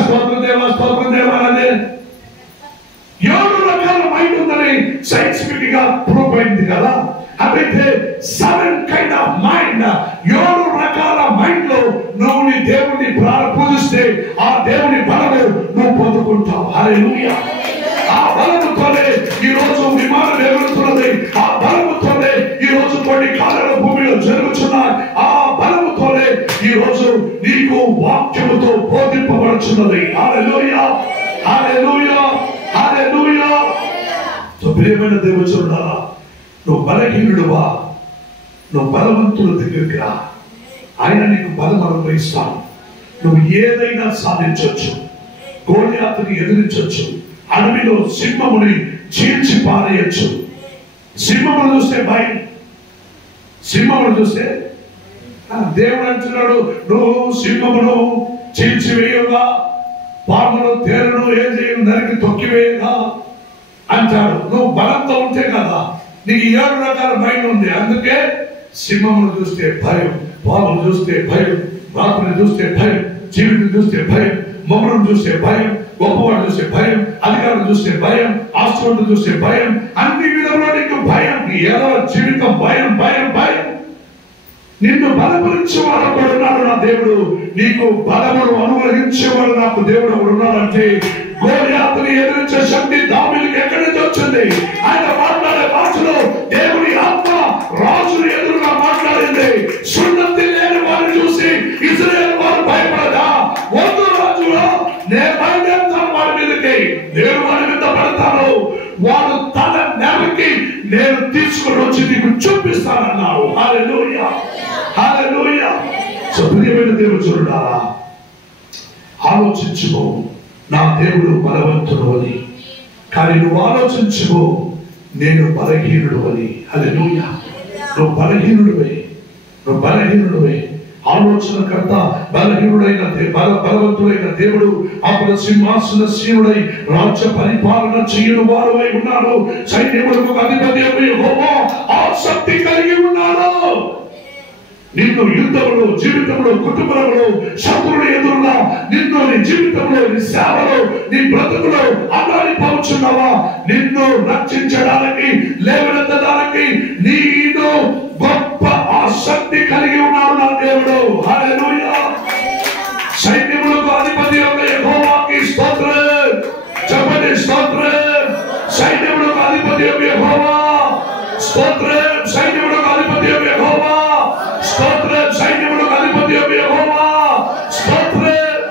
స్తోత్రం దేవా స్తోత్రం దేవా అనే 7 రకాల మైండ్ ఉందని సైంటిఫిక్ గా ప్రూవ్ అయింది కదా. అయితే 7 కైండ్ ఆఫ్ మైండ్, 7 రకాల మైండ్ లో నువ్వు నీ దేవుని పూజిస్తే ఆ దేవుని బలము నువ్వు పొందుకుంటావు. హల్లెలూయా. ఆ బలముతోనే ఈ రోజు విమానం ఎగురుతున్నది, ఆ బలముతోనే ఈ రోజు కొన్ని కార్యాలు భూమిలో జరుగుతున్నాయి, ఆ బలముతోనే ఈ రోజు నీకు వాక్యముతో బోధింపబడుచున్నది. హల్లెలూయా హల్లెలూయా హల్లెలూయా. ప్రియమైన దేవుచున్నారా, నువ్వు బలహీనుడువా, నువ్వు బలవంతుల దగ్గరికి రా, ఆయన నీకు బలం అనుగ్రహిస్తాడు. నువ్వు ఏదైనా సాధించవచ్చు, గోలియాతుని ఎదిరించవచ్చు, అడవిలో సింహముని చీల్చి పారేయచ్చు. సింహమును చూస్తే భయం, సింహమును చూస్తే దేవుడు అంటున్నాడు నువ్వు సింహమును చీల్చివేయగా, పామును తేరును ఏం చేయను నరికి తొక్కివేయగా అంటాడు. నువ్వు బలంతో ఉంటే కదా, నీకు 7 రకాల మైండ్ ఉంది. అందుకే సింహమును చూస్తే భయం, పామును చూస్తే భయం, రాత్రిని చూస్తే భయం, జీవితం చూస్తే భయం, మొగుడును చూస్తే భయం, గొప్పవాడు చూస్తే భయం, అధికారులు చూస్తే భయం, ఆస్తులను చూస్తే భయం, అన్ని విధంలో నీకు భయం. ఏదో జీవితం భయం భయం భయం. నిన్ను బలపరిచేవాడు ఒకడున్నాడు నా దేవుడు, నీకు బలమును అనుగ్రహించేవాడు నాకు దేవుడు ఒకడున్నాడంటే గోలియాతుని ఎదిరించే శక్తి దావీదుకి ఎక్కడి నుంచి వచ్చింది? ఆయన మాట్లాడే భాషలో దేవుని ఆత్మ రాజుని ఎదురుగా మాట్లాడింది. సున్నతి లేని వారిని చూసి ఇశ్రాయేలు వారు భయపడదా? వద్దు రాజులో, నేను బయలుదేరుతాను వారి మీదకి, నేను వారి మీద పడతాను, వాడు తల నెలకి నేను తీసుకుని వచ్చి నీకు చూపిస్తానన్నాడు. హల్లెలూయా హల్లెలూయా. సో ప్రియమైన దేవుడులారా, ఆలోచించుకో, నా దేవుడు బలవంతుడు అని. కానీ నువ్వు ఆలోచించుకో, నేను బలహీనుడు అని. హల్లెలూయా. నువ్వు బలహీనుడివే, నువ్వు బలహీనుడివే. ఆలోచనకర్త బలహీనుడైన బలవంతుడైన దేవుడు అప్పుడు సింహాసనశీనుడై రాజ్య పరిపాలన చేయని వారువై ఉన్నాడు. సైన్యములకు అధిపతి యెహోవా ఆసక్తి కలిగి ఉన్నాడు. నిన్ను యుద్ధంలో, జీవితంలో, కుటుంబంలో, శత్రువుల ఎదురుగా నిన్ను నీ జీవితంలో, నీ సేవలో, నీ బ్రతుకులో అల్లాడిపోవచ్చున్నావా? నిన్ను రక్షించడానికి, లేవనెత్తడానికి నేను గొప్ప ఆసక్తి కలిగి ఉన్నాడు నా దేవుడు. హల్లెలూయా. సైన్యములకు అధిపతి యెహోవాకి స్తోత్రం. చెప్పండి స్తోత్రం. సైన్యములకు అధిపతి యెహోవా స్తోత్రం. సైన్యములకు అధిపతి యెహోవా స్తోత్రం. సైన్యములకు అధిపతి యెహోవా స్తోత్రం.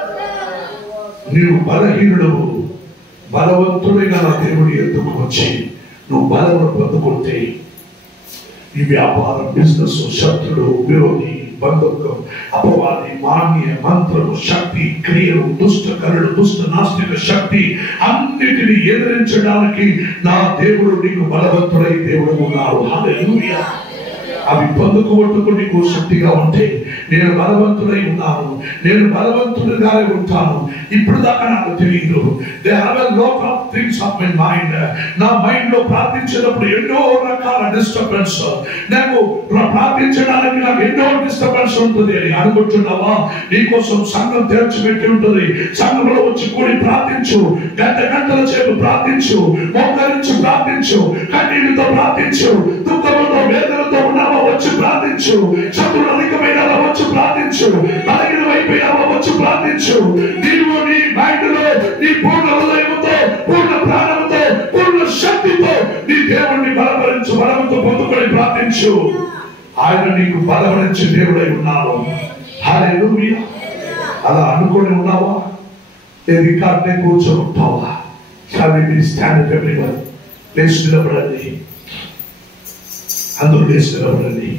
నీవు బలహీనుడవు, బలవంతుడైన నా దేవుడి ఎద్దుకు వచ్చి నువ్వు బలమును పొందుకుంటే ఈ వ్యాపారం, బిజినెస్, శత్రుడు, విరోధి, బంధుత్వం, అపవాది, మాన్య, మంత్రము, శక్తి, క్రియలు, దుష్ట కరుడు, దుష్ట నాస్తిక శక్తి అన్నిటిని ఎదిరించడానికి నా దేవుడు నీకు బలవంతుడై దేవుడు ఉన్నాడు. హల్లెలూయా. అవి పొందుకోవటకు నీకు శక్తిగా ఉంటే నేను బలవంతుడై ఉన్నాను, నేను బలవంతుడిగానే ఉంటాను. ఇప్పుడు దాకా నాకు తెలియదు. They have a lot of things of my mind. నా మైండ్ లో ప్రార్థించేటప్పుడు ఎన్నో రకాల డిస్టర్బెన్స్, నాకు ప్రార్థించడానికి నాకు ఎన్నో డిస్టర్బెన్స్ ఉంటుంది అని అనుకుంటున్నావా? నీకోసం సంఘం తెరచిపెట్టి ఉంటుంది. సంఘంలో వచ్చి కూడి ప్రార్థించు, గంటల సేపు ప్రార్థించు, మోకరించి ప్రార్థించు, కన్నీటితో ప్రార్థించు, దుఃఖంతో వేదనతో ఉన్నావా వచ్చి ప్రార్థించు, శత్రువులు అధికమైన వచ్చి ప్రార్థించు, బలహీన అయిపోయావా వచ్చి ప్రార్థించు. నీవు నీ మైండ్ లో నీ పూర్ణ హృదయంతో, పూర్ణ ప్రాణంతో, పూర్ణ శక్తితో నీ దేవుణ్ణి బలపరించు, బలంతో పొందుకొని ప్రార్థించు. ఆయన నీకు బలపరించే దేవుడై ఉన్నాడు. హల్లెలూయా. అలా అనుకొని ఉన్నావా? నేను రికార్డునే కూర్చొని ఉంటావా? కానీ స్టాండ్ ఎవ్రీవన్ లేచి నిలబడండి, అందరూ లేచి నిలబడండి.